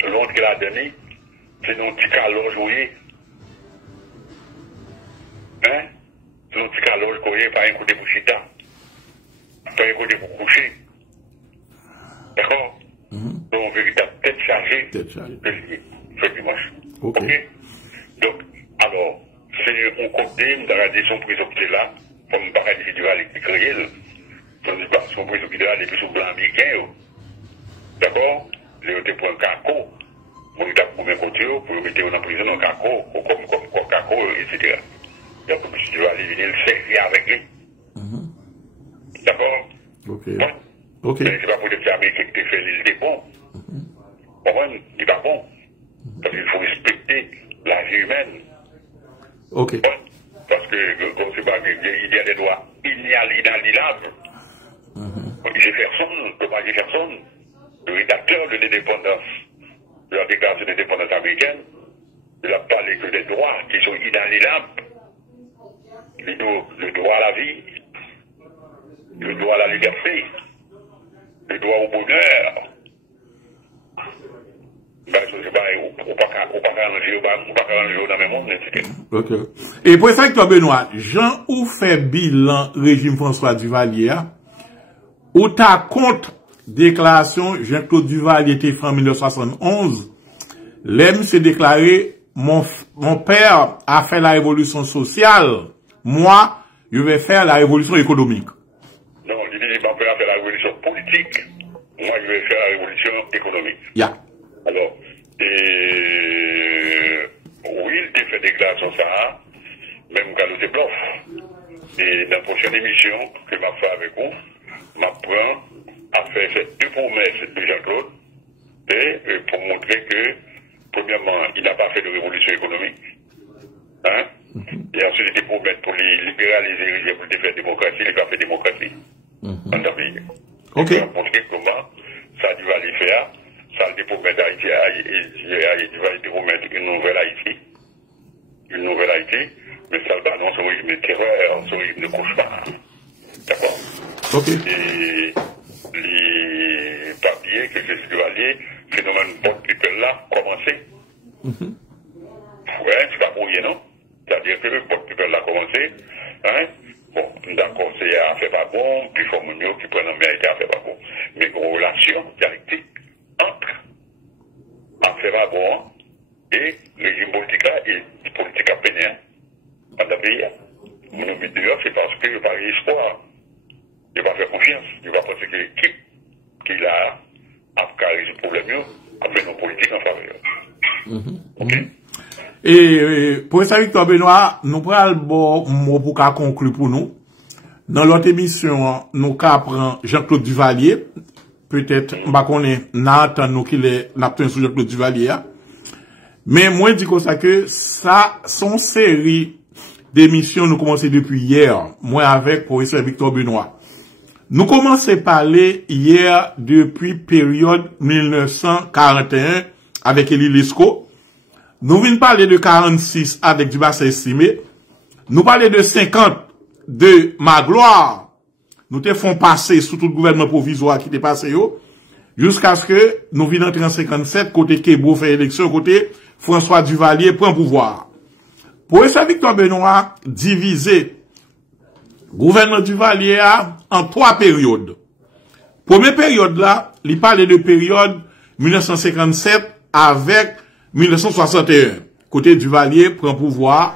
L'autre qui l'a donné, c'est nos petits caloges, vous voyez. Hein? C'est nos petits caloges, vous voyez, pas un côté pour chita. Pas un côté pour coucher. D'accord? Donc, véritable tête chargée. Tête chargée. Fait dimanche. Ok. Donc, alors, c'est un côté, dans la décision prise au pied là, comme par individuel qui crée, son prise au pied là, les plus blancs américains. D'accord? Les autres pour un caco, pour le taper pour un côté, pour le mettre en prison en caco, comme caco, etc. Donc, je dois aller venir le servir avec lui. D'accord? Ok. Bon. Ok. Mais c'est pas pour le faire américain qui te fait l'île des bons. Il n'est pas bon. Parce qu'il faut respecter la vie humaine. Ok. Bon. Parce que, comme c'est pas, il y a des droits inaliénables. Jefferson, Thomas Jefferson, le rédacteur de l'indépendance, de la déclaration d'indépendance américaine, il a parlé que des droits qui sont inaliénables. Le droit à la vie, le droit à la liberté, le droit au bonheur. Ok. Et pour ça que toi, Benoît, Jean ou fait bilan régime François Duvalier, ou ta contre déclaration Jean-Claude Duvalier était fait en 1971, l'aime s'est déclaré mon père a fait la révolution sociale, moi, je vais faire la révolution économique. Non, il dit mon père a fait la révolution politique, moi je vais faire la révolution économique. Yeah. Alors, oui, il fait déclaration ça, même quand nous bluff. Et dans la prochaine émission que m'a fait avec vous, m'apprend à faire ces deux promesses de Jean-Claude, et pour montrer que, premièrement, il n'a pas fait de révolution économique. Hein? Et ensuite, il promet pour les libéraliser, pour faire démocratie, il va faire démocratie. Dans le pays. Ok. Il va montrer comment ça va aller faire. Ça va promettre Haïti, il va promettre une nouvelle Haïti. Une nouvelle Haïti, mais ça va annoncer un régime de terreur, un régime de cauchemar. D'accord? Ok. Et les papiers que je suis allé, phénomène Bob People là, commencé. Ouais, c'est pas pour rien, non? C'est-à-dire que le Bob People là commencé, hein? Bon, d'accord, c'est à faire pas bon, puis il faut mieux qui prennent en mérite à faire pas bon. Mais une relation dialectique entre à faire pas bon et le régime politique là et politique à pénétrer dans le pays. Mon but de c'est parce qu'il n'y a pas d'espoir. Il va faire confiance. Il va penser que l'équipe qu'il a résoudre le problème, a fait nos politiques en faveur. Ok? Et pour ça, Victor Benoît, nous prenons le bon mot pour conclure pour nous. Dans l'autre émission, nous apprenons Jean-Claude Duvalier. Peut-être, on est Nathan, nous qui l'avons sur Jean-Claude Duvalier. Mais moi, je dis comme ça que ça, son série d'émissions, nous commençons depuis hier. Moi, avec professeur Victor Benoît. Nous commençons à parler hier depuis période 1941 avec Elie Lescaut. Nous venons parler de 46 avec Dubassa estimé. Nous parler de 50 de Magloire. Nous te font passer sous tout le gouvernement provisoire qui était passé jusqu'à ce que nous venions entrer en 57 côté Kebo fait élection, côté François Duvalier prend pouvoir. Pour ça, Victor Benoît divisé gouvernement Duvalier en 3 périodes. Première période là, il parlait de période 1957 avec 1961. Côté Duvalier prend pouvoir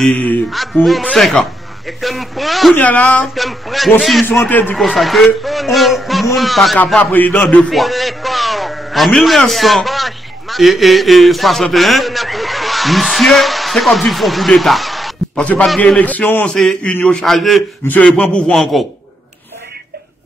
et pour 5 ans. Kounya là, constitution dit comme ça que on monde pas capable président 2 fois. En 1961, monsieur, c'est comme s'ils font coup d'État. Parce que pas de élection, c'est union chargée, monsieur reprend pouvoir encore.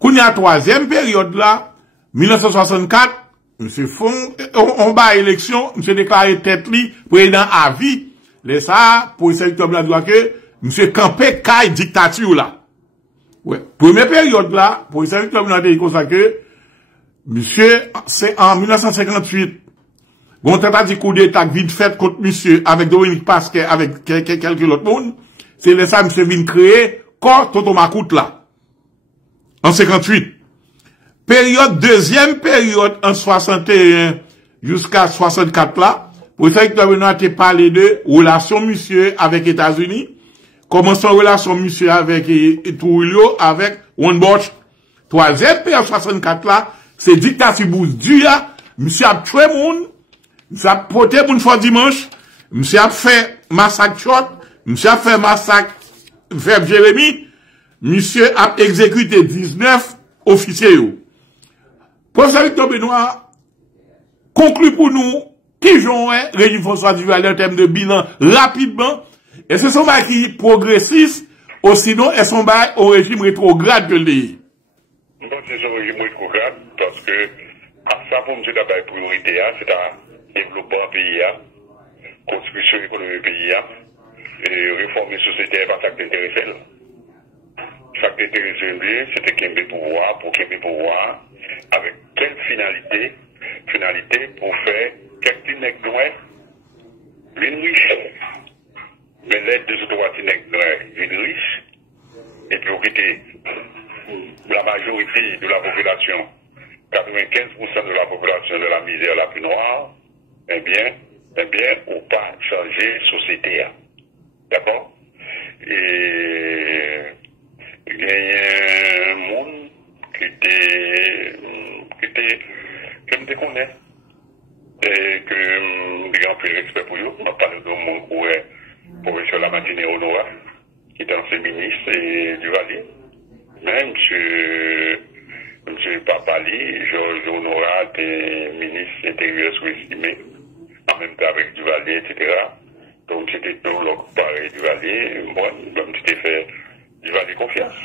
Kounya 3e période là, 1964, monsieur font, on bat élection, monsieur déclaré tête li, président à vie. Les ça, pour le secteur blanc doit que, monsieur campé caille dictature là. Ouais. Première période là, pour le secteur blanc dit comme ça que, monsieur, c'est en 1958, bon, tentative coup d'État vite fait contre monsieur, avec Dominique Pasquet, avec quelques autres monde, c'est les ça, monsieur vient créer, corps Toto Macoute là. En 58. Période, deuxième période, en 61 jusqu'à 64 là, pour ça que nous avons parlé de relation monsieur avec États-Unis, commençons relation monsieur avec Trujillo, avec One Bosch. Troisième période, 64 là, c'est dictature Bouzdia, monsieur a tué moun, monsieur a porté moun fois dimanche, monsieur a fait massacre short, monsieur a fait massacre Verbe Jérémie, monsieur a exécuté 19 officiers. Professeur Victor Benoît, conclut pour nous, qui joue régime François Duvalier en termes de bilan rapidement, et ce sont qui progressistes, ou sinon, elles sont au régime rétrograde de l'île. Non, c'est un régime rétrograde, parce que, à ça, pour nous, d'abord, priorité, c'est à développer un pays, construction économique pays, et réformer la société, pas ça qui intéresse. Ça qui intéresse, c'était qu'il y ait pouvoir, pour qu'il y ait pouvoir, avec quelle finalité? Finalité pour faire quelques nègres noirs, une riche. Mais les deux autres nègres noirs, une riche, et puis vous quittez la majorité de la population, 95% de la population de la misère la plus noire, eh bien, ou pas changer société. D'accord? Et il y a un monde qui me déconnaît. Et que j'ai un peu de respect pour eux. On va parler de mon cousin, professeur Lamartine Honora, qui est ancien ministre et du Valais. Mais monsieur Papali, Georges Honora, était ministre intérieur sous-estimé, en même temps avec Duvalier, etc. Donc c'était tout l'autre pareil Duvalier. Moi, comme c'était fait Duvalier confiance.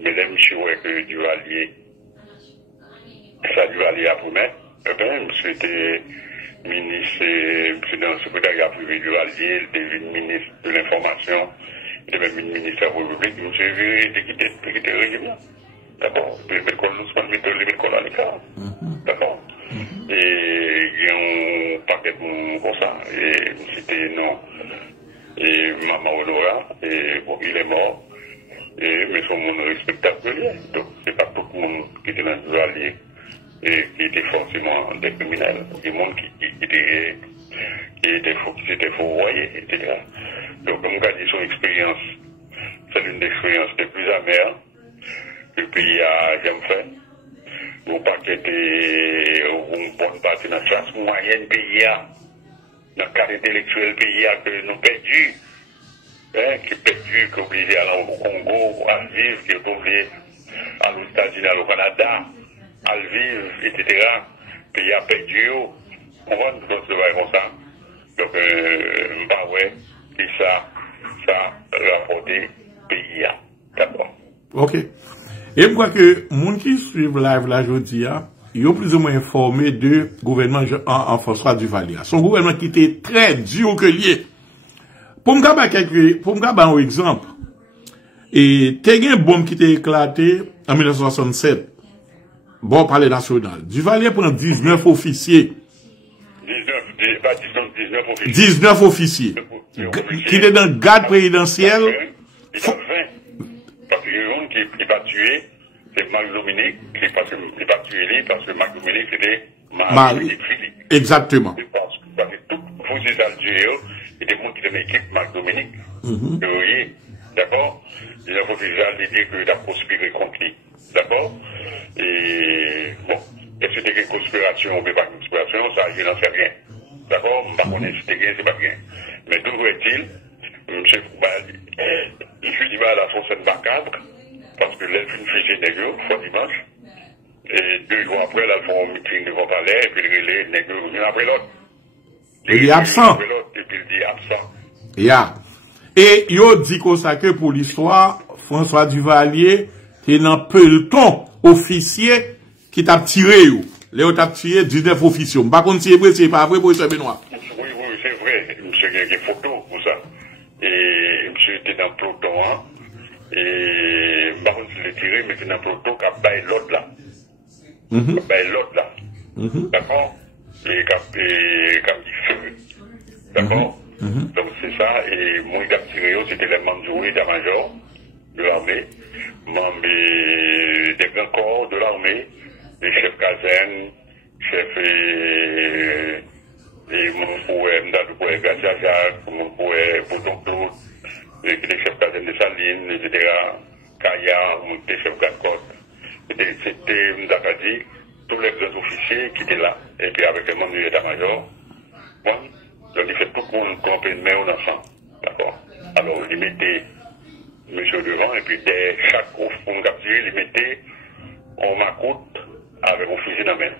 Mais là, monsieur, ouais, que Duvalier, ça Duvalier a promis. Eh bien, monsieur était ministre, monsieur dans le secrétariat privé Duvalier, il était ministre de l'information, il était même ministre de la République, monsieur était quitté le régime. D'accord? Les écoles, nous sommes les écoles à l'écart. D'accord? Et il y a un paquet de comme ça, et c'était non. Et maman Honora, et bon, il est mort, mais son monde respectable de lui. Donc, c'est pas tout le monde qui était dans le Duvalier. Et qui étaient forcément des criminels, des gens qui étaient fourvoyés, etc. Donc, comme on a dit, son expérience, c'est l'une des expériences les plus amères que le pays a jamais fait. Nous pas qu'être une bonne partie de la classe moyenne pays, dans le cadre intellectuel pays que nous perdu, qui perdu, qui est obligé à aller au Congo, à vivre, qui est obligé à aux États-Unis, au Canada, à vivre, etc. Pays a perdu, on va nous donner comme ça. Donc, bah ouais, et ça rapporté pays. D'accord. Ok. Et je crois que les gens qui suivent live là aujourd'hui, ils ont plus ou moins informé de gouvernement en François Duvalier. Son gouvernement qui était très dur que lié. Pour me donner un exemple, et t'as une bombe qui était éclatée en 1967. Bon, palais national. Duvalier prend 19 officiers. 19 officiers. Qui étaient dans le garde présidentiel. Il y a 20. Parce que le qui n'est pas tué, c'est Marc Dominique, qui n'est pas tué parce que Marc Dominique c'était Marc Philippe. Exactement. Parce que tout vous êtes à tuer, il y a des gens qui sont équipe Marc Dominique. Vous voyez, d'accord? Il y a un officiel qui dit qu'il a conspiré contre lui. D'accord? Et bon, est-ce que c'était une conspiration ou pas une conspiration, ça, je n'en sais rien. D'accord? Je ne sais pas si c'était bien, c'est pas bien. Mais d'où est-il? M. Foubal, il fait du mal à son scène macabre, parce que l'elle fait une fichier négo, fois dimanche, et 2 jours après, elle fait un meeting devant le palais, et puis il relève négo l'une après l'autre. Il est absent. Et puis il dit absent. Yeah. Et il dit comme ça que pour l'histoire, François Duvalier, c'est un peloton officier qui t'a tiré, Léo t'a tiré 19 officiers. Par contre, si c'est vrai, c'est pas vrai, pour M. Benoît. Oui, c'est vrai. Monsieur, il y a des photos pour ça. Et monsieur était dans le peloton, et par contre, il est tiré, mais c'est dans le peloton qui a baillé l'autre là. D'accord? Et qui a dit feu. D'accord? Donc c'est ça, et moi, il a tiré, c'était les membres du état-major de l'armée, membres des grands corps de l'armée, les chefs casernes, chefs et mon pouet, m'dadoupouet Garcia Jacques, mon pouet Bouton Claude, les chefs casernes de Saline, etc., Kaya, les chefs Gacotte. C'était, m'dadadi, tous les grands officiers qui étaient là, et puis avec les membres de l'état-major, bon, donc il fait tout le monde camper une main au enfant. D'accord? Alors il mettait monsieur devant, et puis chaque fond capturé, il mettait en macoute avec un fusil dans la main.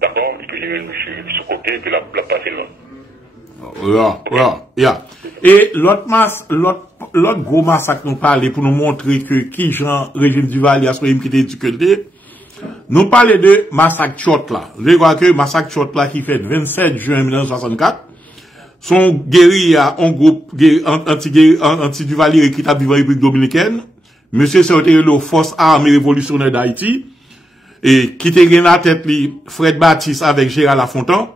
D'accord? Et puis il met monsieur sur le côté, et puis la passer l'autre. Et l'autre gros massacre nous parlait pour nous montrer que qui Jean régime Duvalier a qui était éduqué. Nous parlons de massacre Chotla. Je crois que massacre Chotla qui fait 27 juin 1964, son guérilla, un groupe anti-Duvalier qui tape vivant en République Dominicaine, monsieur s'est retiré aux forces armées révolutionnaires d'Haïti, et qui te gen la tête li Fred Baptiste avec Gérald Lafontaine,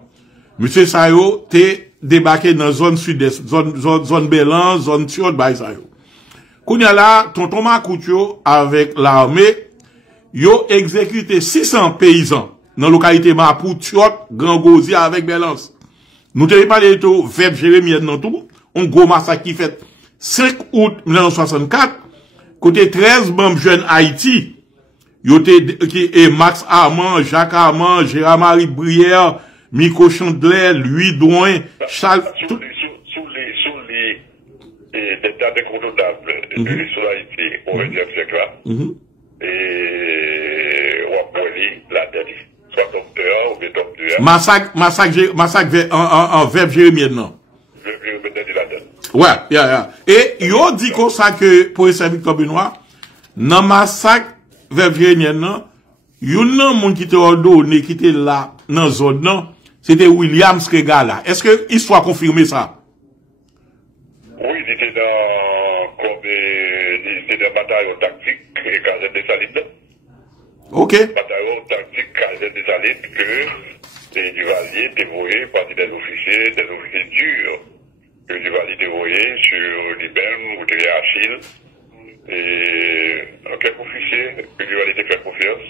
monsieur Sayo te débarqué dans zone sud-est, zone Bélan, zone Tiot, bay Sayo. Kounya la, tonton Makoutio avec l'armée, yo exécuté 600 paysans dans la localité Mapou, Tiot, Grand Gozi avec Belance. Nous te parlé de tout, Veb Jérémie dans tout, un gros massacre qui fait 5 août 1964, côté 13 membres jeunes Haïti, et Max Armand, Jacques Armand, Gérard-Marie Brière, Miko Chandler, Louis Douin, Charles... Sous les états incontournables de l'histoire d'Haïti au XXe siècle, et la dernière, soit docteur ou bien docteur. Massacre en Veb Jérémie, non? Ouais, Et yo dit comme ça que, pour essayer Victor Benoît, dans massacre Veb Jérémie, non, yon nan moun qui te ordonné, qui était là, dans la zone, non, c'était William Skegala. Est-ce que l'histoire confirme ça? Oui, c'était dans bataillon tactique et caserne des Salines. Ok. Bataillon tactique, caserne des Salines, que les Duvalier étaient voyés par des officiers durs, que Duvalier était voyé sur Libem ou de Achille, et quelques officiers que Duvalier était fait confiance.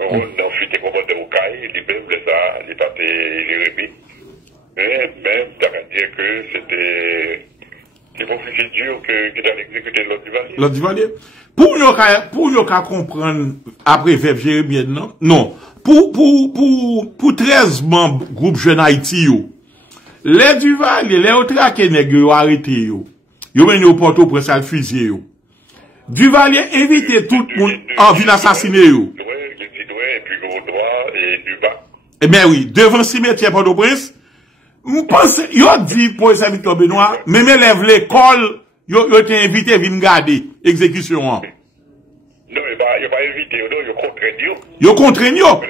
On a fait des commandants au Caille, Libem, ça, il partait Jérémie. Mais même, t'as qu'à dire que c'était des officiers durs qui allaient exécuter l'autre Duvalier. L'autre Duvalier. Pour nous comprendre, après Veb Jérémie, non. Pour 13 membres groupe Jeune Haïti, les Duvalier, les autres qui ont arrêté, yo mené au Port-au-Prince à le fusil, Duvalier invité tout le monde en ville assassiner, yo. Et puis au droit et du bas. Eh bien oui, devant cimetière Port-au-Prince, je pense, yo dit pour essayer Victor Benoît, même élève l'école, yo t'es invité à venir garder exécution. Non, il n'a pas invité, il contraint. Yo contraint. Yo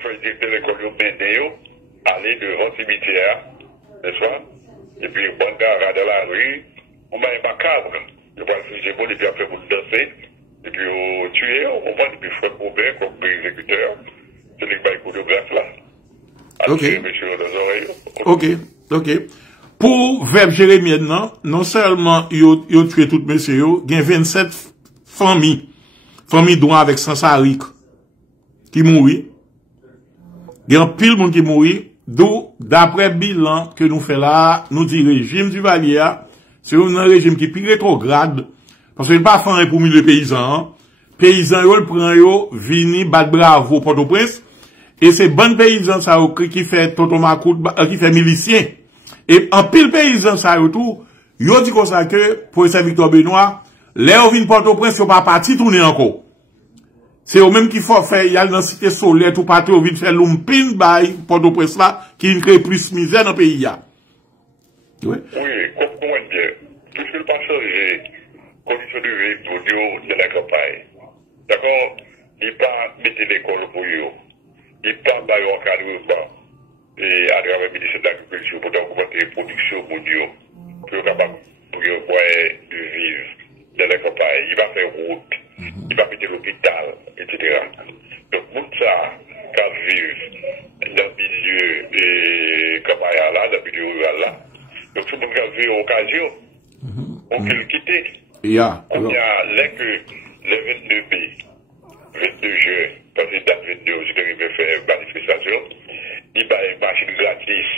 fait directeur l'école, yo mené, aller devant le cimetière, n'est-ce pas? Et puis, bon gars, dans la rue, on va un macabre. Il va le fusil bon, et puis après, vous danser. Et puis, on tuer, on va, et puis, Fred Robert, comme exécuteur, c'est les bails de grâce là. Ok. Monsieur dans les oreilles. Ok. Pour Veb Jérémie, non seulement yo tué tout monsieur, il y a 27 familles dont avec Sansarik, qui mourit. Il y a un pile monde qui mourit. D'où, d'après le bilan que nous fait là, nous dit régime Duvalier, c'est un régime qui est plus rétrograde, parce qu'il n'est pas fait pour les paysans. Paysans, yo le prend yo, vini, bat bravo, Port-au-Prince, et c'est bon paysan, ça, qui fait Totomacout, qui fait milicien. Et en pile paysan, ça, tout, yo dit comme ça que, pour Saint-Victor Benoît, les au vin Port-au-Prince, yo pas parti tourner encore. C'est au même qu'il faut faire, il y a dans cité solaire, tout parti, au vin faire l'umpin, by Port-au-Prince là, qui crée plus misère dans le pays, là. Oui, comprenez bien. Tout ce que le pas changé, condition de vie pour nous, de la campagne. D'accord? Il pas mettre l'école pour eux. Il pas d'ailleurs encadrement. Et à travers le ministère de l'Agriculture pour augmenter la production pour eux. Pour être capable de vivre dans la campagne. Il va faire route. Il va mettre l'hôpital, etc. Donc, tout ça, quand vivre dans le milieu de campagne là, dans le milieu rural là. Donc, tout le monde a vu l'occasion. On peut le quitter. On y a les 22 pays, 22 juin, parce que date 22, j'étais arrivé à faire une manifestation, il y a une machine gratis.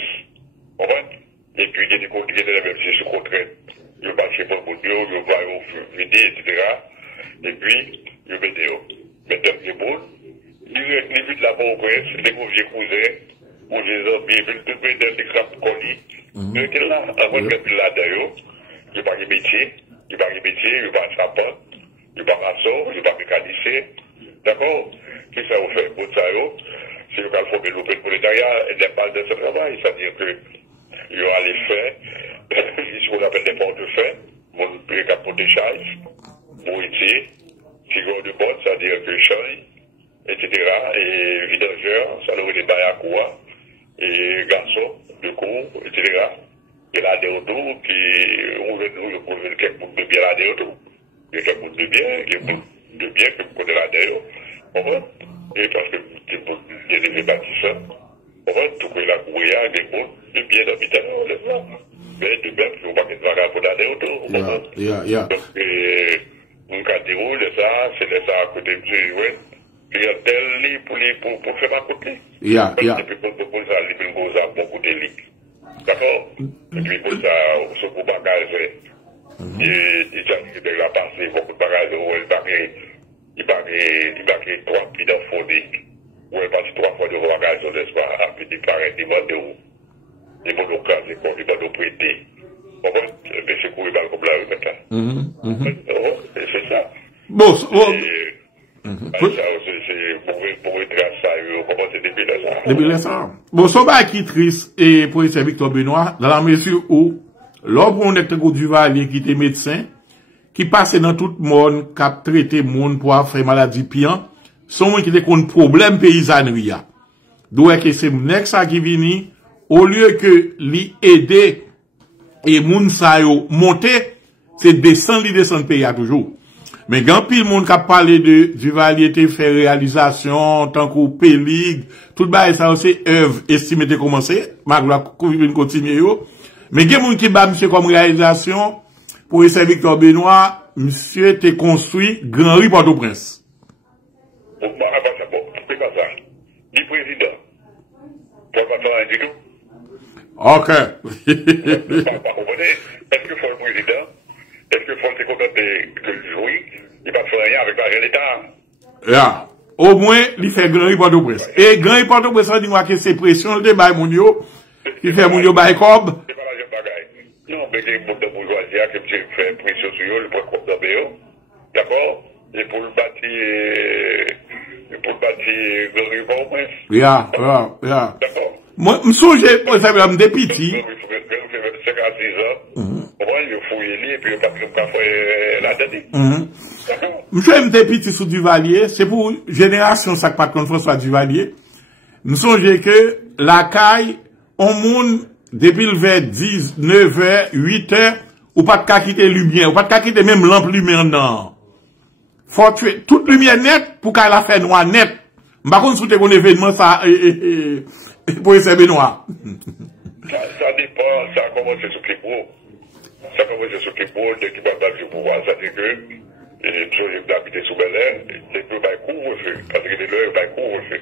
Et puis, il y a des contrées, même si c'est contraint. Il y a marché pour le Dieu, il y a vider, etc. Et puis, il y a maintenant, il y a bon. Il y a les buts de la Port-au-Prince, les vieux cousins, ou les amis, ils veulent tout mettre dans des crapes colis. Mais qu'il là, avant de mettre là-dedans, il n'y a pas de métier, il n'y a pas de métier, il n'y a pas de sapot, il n'y a pas de maçon, il n'y a pas de mécanicien. D'accord? Qu'est-ce que ça vous fait pour ça? Si vous avez formé le prolétariat, il n'y a pas de ce travail, c'est-à-dire que il y aura les faits, ce qu'on appelle des portefeuilles, mon précap pour des charges, bourritier, tigre de botte, c'est-à-dire que change, etc. Et vidangeur, ça aurait des bails à quoi, et garçons de cours, etc. Et là, des retours qui ont venu quelques de bien là, des retours. Il y a quelques de bien, qui de bien que vous connaissez là, d'ailleurs. et parce que il y a des bâtisseurs, on va trouver la courir, des bons, des pieds d'hôpital, mais de même, il ne faut pas qu'il y ait de pour d'aller autour. Donc, on a déroulé ça, c'est ça à côté de ouais. Clientèle pour faire ma côté. Depuis qu'on ça, il y a beaucoup de lits. D'accord? Et puis pour ça, ce coup bagage, il a passé beaucoup de bagages, il paraît 3 pieds d'infonique. Ou il passe 3 fois de bagages, n'est-ce pas? Puis il paraît, il demande où? Il demande au cas, il demande au prêter. On va, mais c'est quoi, il va comme la rue maintenant. C'est ça. Bon, ça, c'est pour retracer ça, comment c'est depuis ça. Bon, ça va qui triste, et pour essayer Victor Benoît, dans la mesure où, l'homme on est un Duvalier qui était médecin, qui passait dans tout le monde, qui a traité le monde pour faire maladie pian, son monde qui était contre problème paysannerie. Donc, que c'est mon ça qui vient, au lieu que lui aider, et moun sa yo monter, c'est descendre pays à toujours. Mais quand pile monde qui a parlé de Duvalier te fait réalisation, tant qu'au Pélig, tout bas ça c'est œuvre estimée de commencer, Magla continuer yo. Mais il y a moun qui bat monsieur comme réalisation, pour essayer Victor Benoît, monsieur te construit Grand Rue Port-au-Prince. C'est pas ça. Du président. Pour pas faire un tout. Ok. Est-ce que faut le président? Est-ce que faut se contenter que le jouit? Il va faire rien avec l'argent de l'État. Yeah. Au moins, il fait Grand Rue Port-au-Prince. Et Grand Rue Port-au-Prince, on dit que c'est pression, le débat Mounio, qui fait Mounio Baïkob. C'est pas l'argent de bagaille. Non, mais il y a beaucoup de bourgeoisie qui fait pression sur eux, le point comme d'Abéo. D'accord? Et pour le bâtir Grand Rue Port-au-Prince. Yeah. D'accord? Moi, je me souviens, pour ça, je me dépiti. Il faut 56 ans. Il faut fouiller et puis il va faire la dette. Monsieur m'était petit sous Duvalier, c'est pour génération ça pas contre François Duvalier. Nous songeons que la caille, on monde depuis le vers 10, 9h, 8h, ou pas de quitter lumière, ou pas de quitter même lampe lumière non. Faut tuer toute lumière nette pour qu'elle a fait noir net. Par contre, sous un événement ça pour essayer Benoît. Ça dépend, ça commence sur les gros. Ça commence sur les gros dès qu'il va dans le pouvoir, ça dit que j'ai d'habiter sous Bel Air, les deux va couvre-feu, parce que les deux va couvre-feu.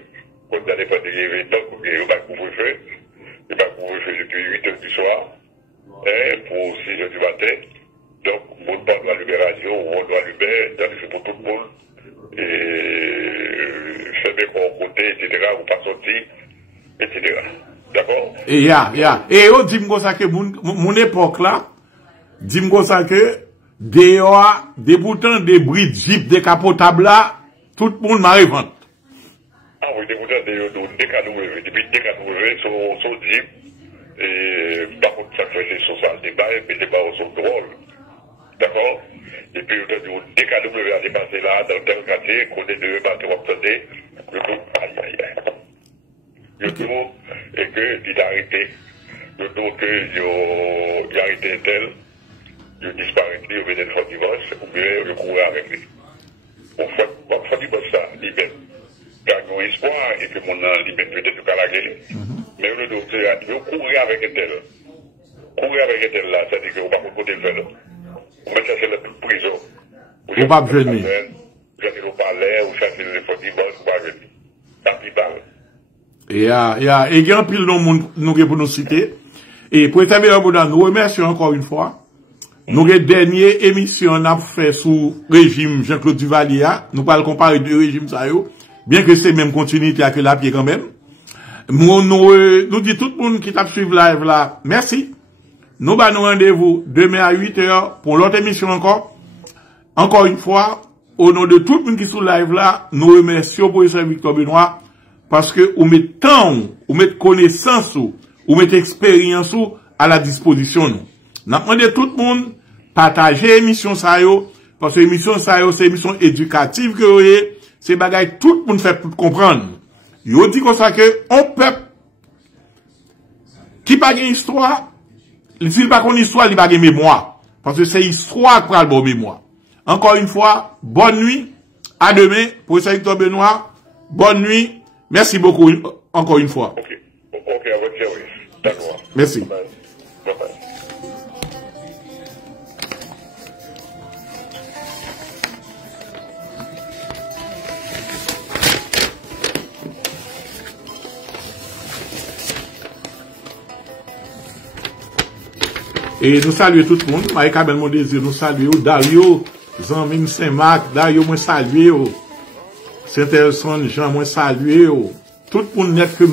Quand on allait faire des événements, il va couvre-feu, il va couvre-feu depuis 8h du soir, pour 6h du matin. Donc, on doit allumer la radio, on doit allumer, dans le pour tout le monde, et faire des côté, etc., ou pas sortir, etc. D'accord? Et on dit que mon époque là, dit que dehors, des boutons, des bris jeep, des capotables là, tout le monde m'a revente. Ah oui, des boutons, des KW, depuis des KW sont jeep, et par contre, ça fait des social débat, mais les débats sont drôles. D'accord? Et puis, des KW a dépassé là, dans tel quartier, qu'on est deux bateaux obtenus, le coup, aïe. Le tout, et que, il a arrêté. Le tout, que, il a arrêté tel, il disparaît, il venait de faire divorce, ou bien, il courait avec lui. On fait divorce ça, il vient. Gagne espoir, et que mon libère peut-être qu'à la gueule. Mais le docteur a dit, courir avec un tel. Courir avec un tel là, ça dit que vous ne pouvez pas côté le faire. Vous mettez ça, c'est la prison. Vous ne pouvez pas venir. Vous avez le palais, vous cherchez le fond divorce, vous ne pouvez pas venir. Ça qui parle. Et il y a un pile de monde pour nous citer. Et pour établir un bout, nous remercions encore une fois. Nous, les dernières émissions, on a fait sous régime Jean-Claude Duvalier. Nous parlons comparer deux régimes, ça y est. Bien que c'est même continuité avec la pied quand même. Nous dit tout le monde qui t'a suivi live là, merci. Nous bah nous rendez-vous demain à 8h pour l'autre émission encore. Encore une fois, au nom de tout le monde qui est sous live là, nous remercions pour Victor Benoît. Parce que vous mettez temps, vous mettez connaissance, vous mettez expérience à la disposition. Nous demandons tout le monde partager l'émission ça parce que l'émission ça c'est une émission éducative que vous voyez, c'est bagaille tout le monde fait pour comprendre. Yo dit comme ça que on peuple qui pas une histoire, s'il pas une histoire, il pas une mémoire parce que c'est histoire qui a le bon mémoire. Encore une fois, bonne nuit, à demain pour Victor Benoît. Bonne nuit. Merci beaucoup encore une fois. Ok, à votre service. D'accord. Merci. Bye. Bye. Et nous saluons tout le monde. Maïka Kabel mon désir, nous saluons Dario, Zanmine Saint-Marc, Dario, moi saluer. Saint-Elson, Jean, moi saluer. Tout le monde net que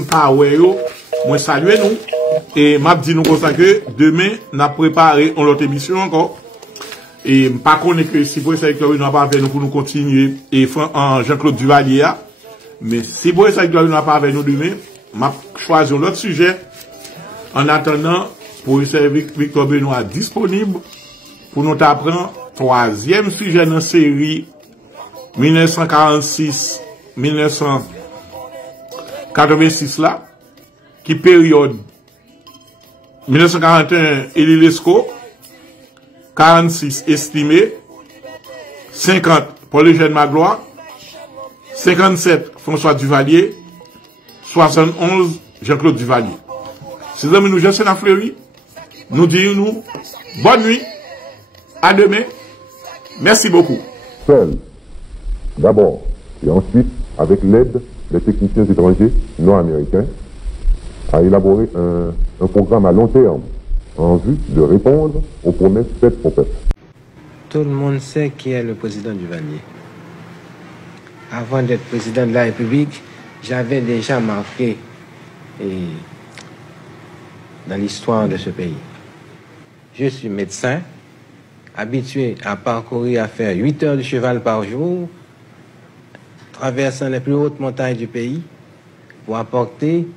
moi saluer nous. Et m'a dit nous comme ça que demain, nous avons préparé une autre émission encore. Et pas qu'on est que si vous savez que nous n'avons pas avec nous pour nous continuer. Et Jean-Claude Duvalier. Mais si vous savez que nous n'avons pas avec nous demain, m'a choisi un autre sujet. En attendant, pour Victor Benoît disponible pour nous apprendre troisième sujet dans la série 1946-1986 là, qui période 1941 Élie Lescaut, 46 estimé, 50 Paul-Eugène Magloire, 57 François Duvalier, 71 Jean-Claude Duvalier. Ces amis nous Jean-Sénat Fleury, nous disons bonne nuit, à demain, merci beaucoup. Seul, d'abord, et ensuite, avec l'aide des techniciens étrangers non américains, a élaboré un programme à long terme en vue de répondre aux promesses faites au peuple. Tout le monde sait qui est le président Duvalier. Avant d'être président de la République, j'avais déjà marqué dans l'histoire de ce pays. Je suis médecin, habitué à parcourir, à faire 8 heures de cheval par jour, traversant les plus hautes montagnes du pays pour apporter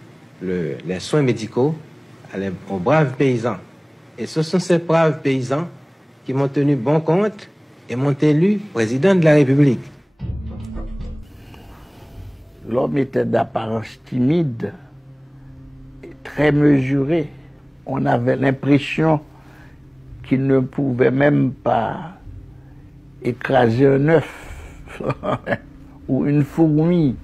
les soins médicaux aux braves paysans. Et ce sont ces braves paysans qui m'ont tenu bon compte et m'ont élu président de la République. L'homme était d'apparence timide, très mesuré. On avait l'impression qu'il ne pouvait même pas écraser un œuf ou une fourmi.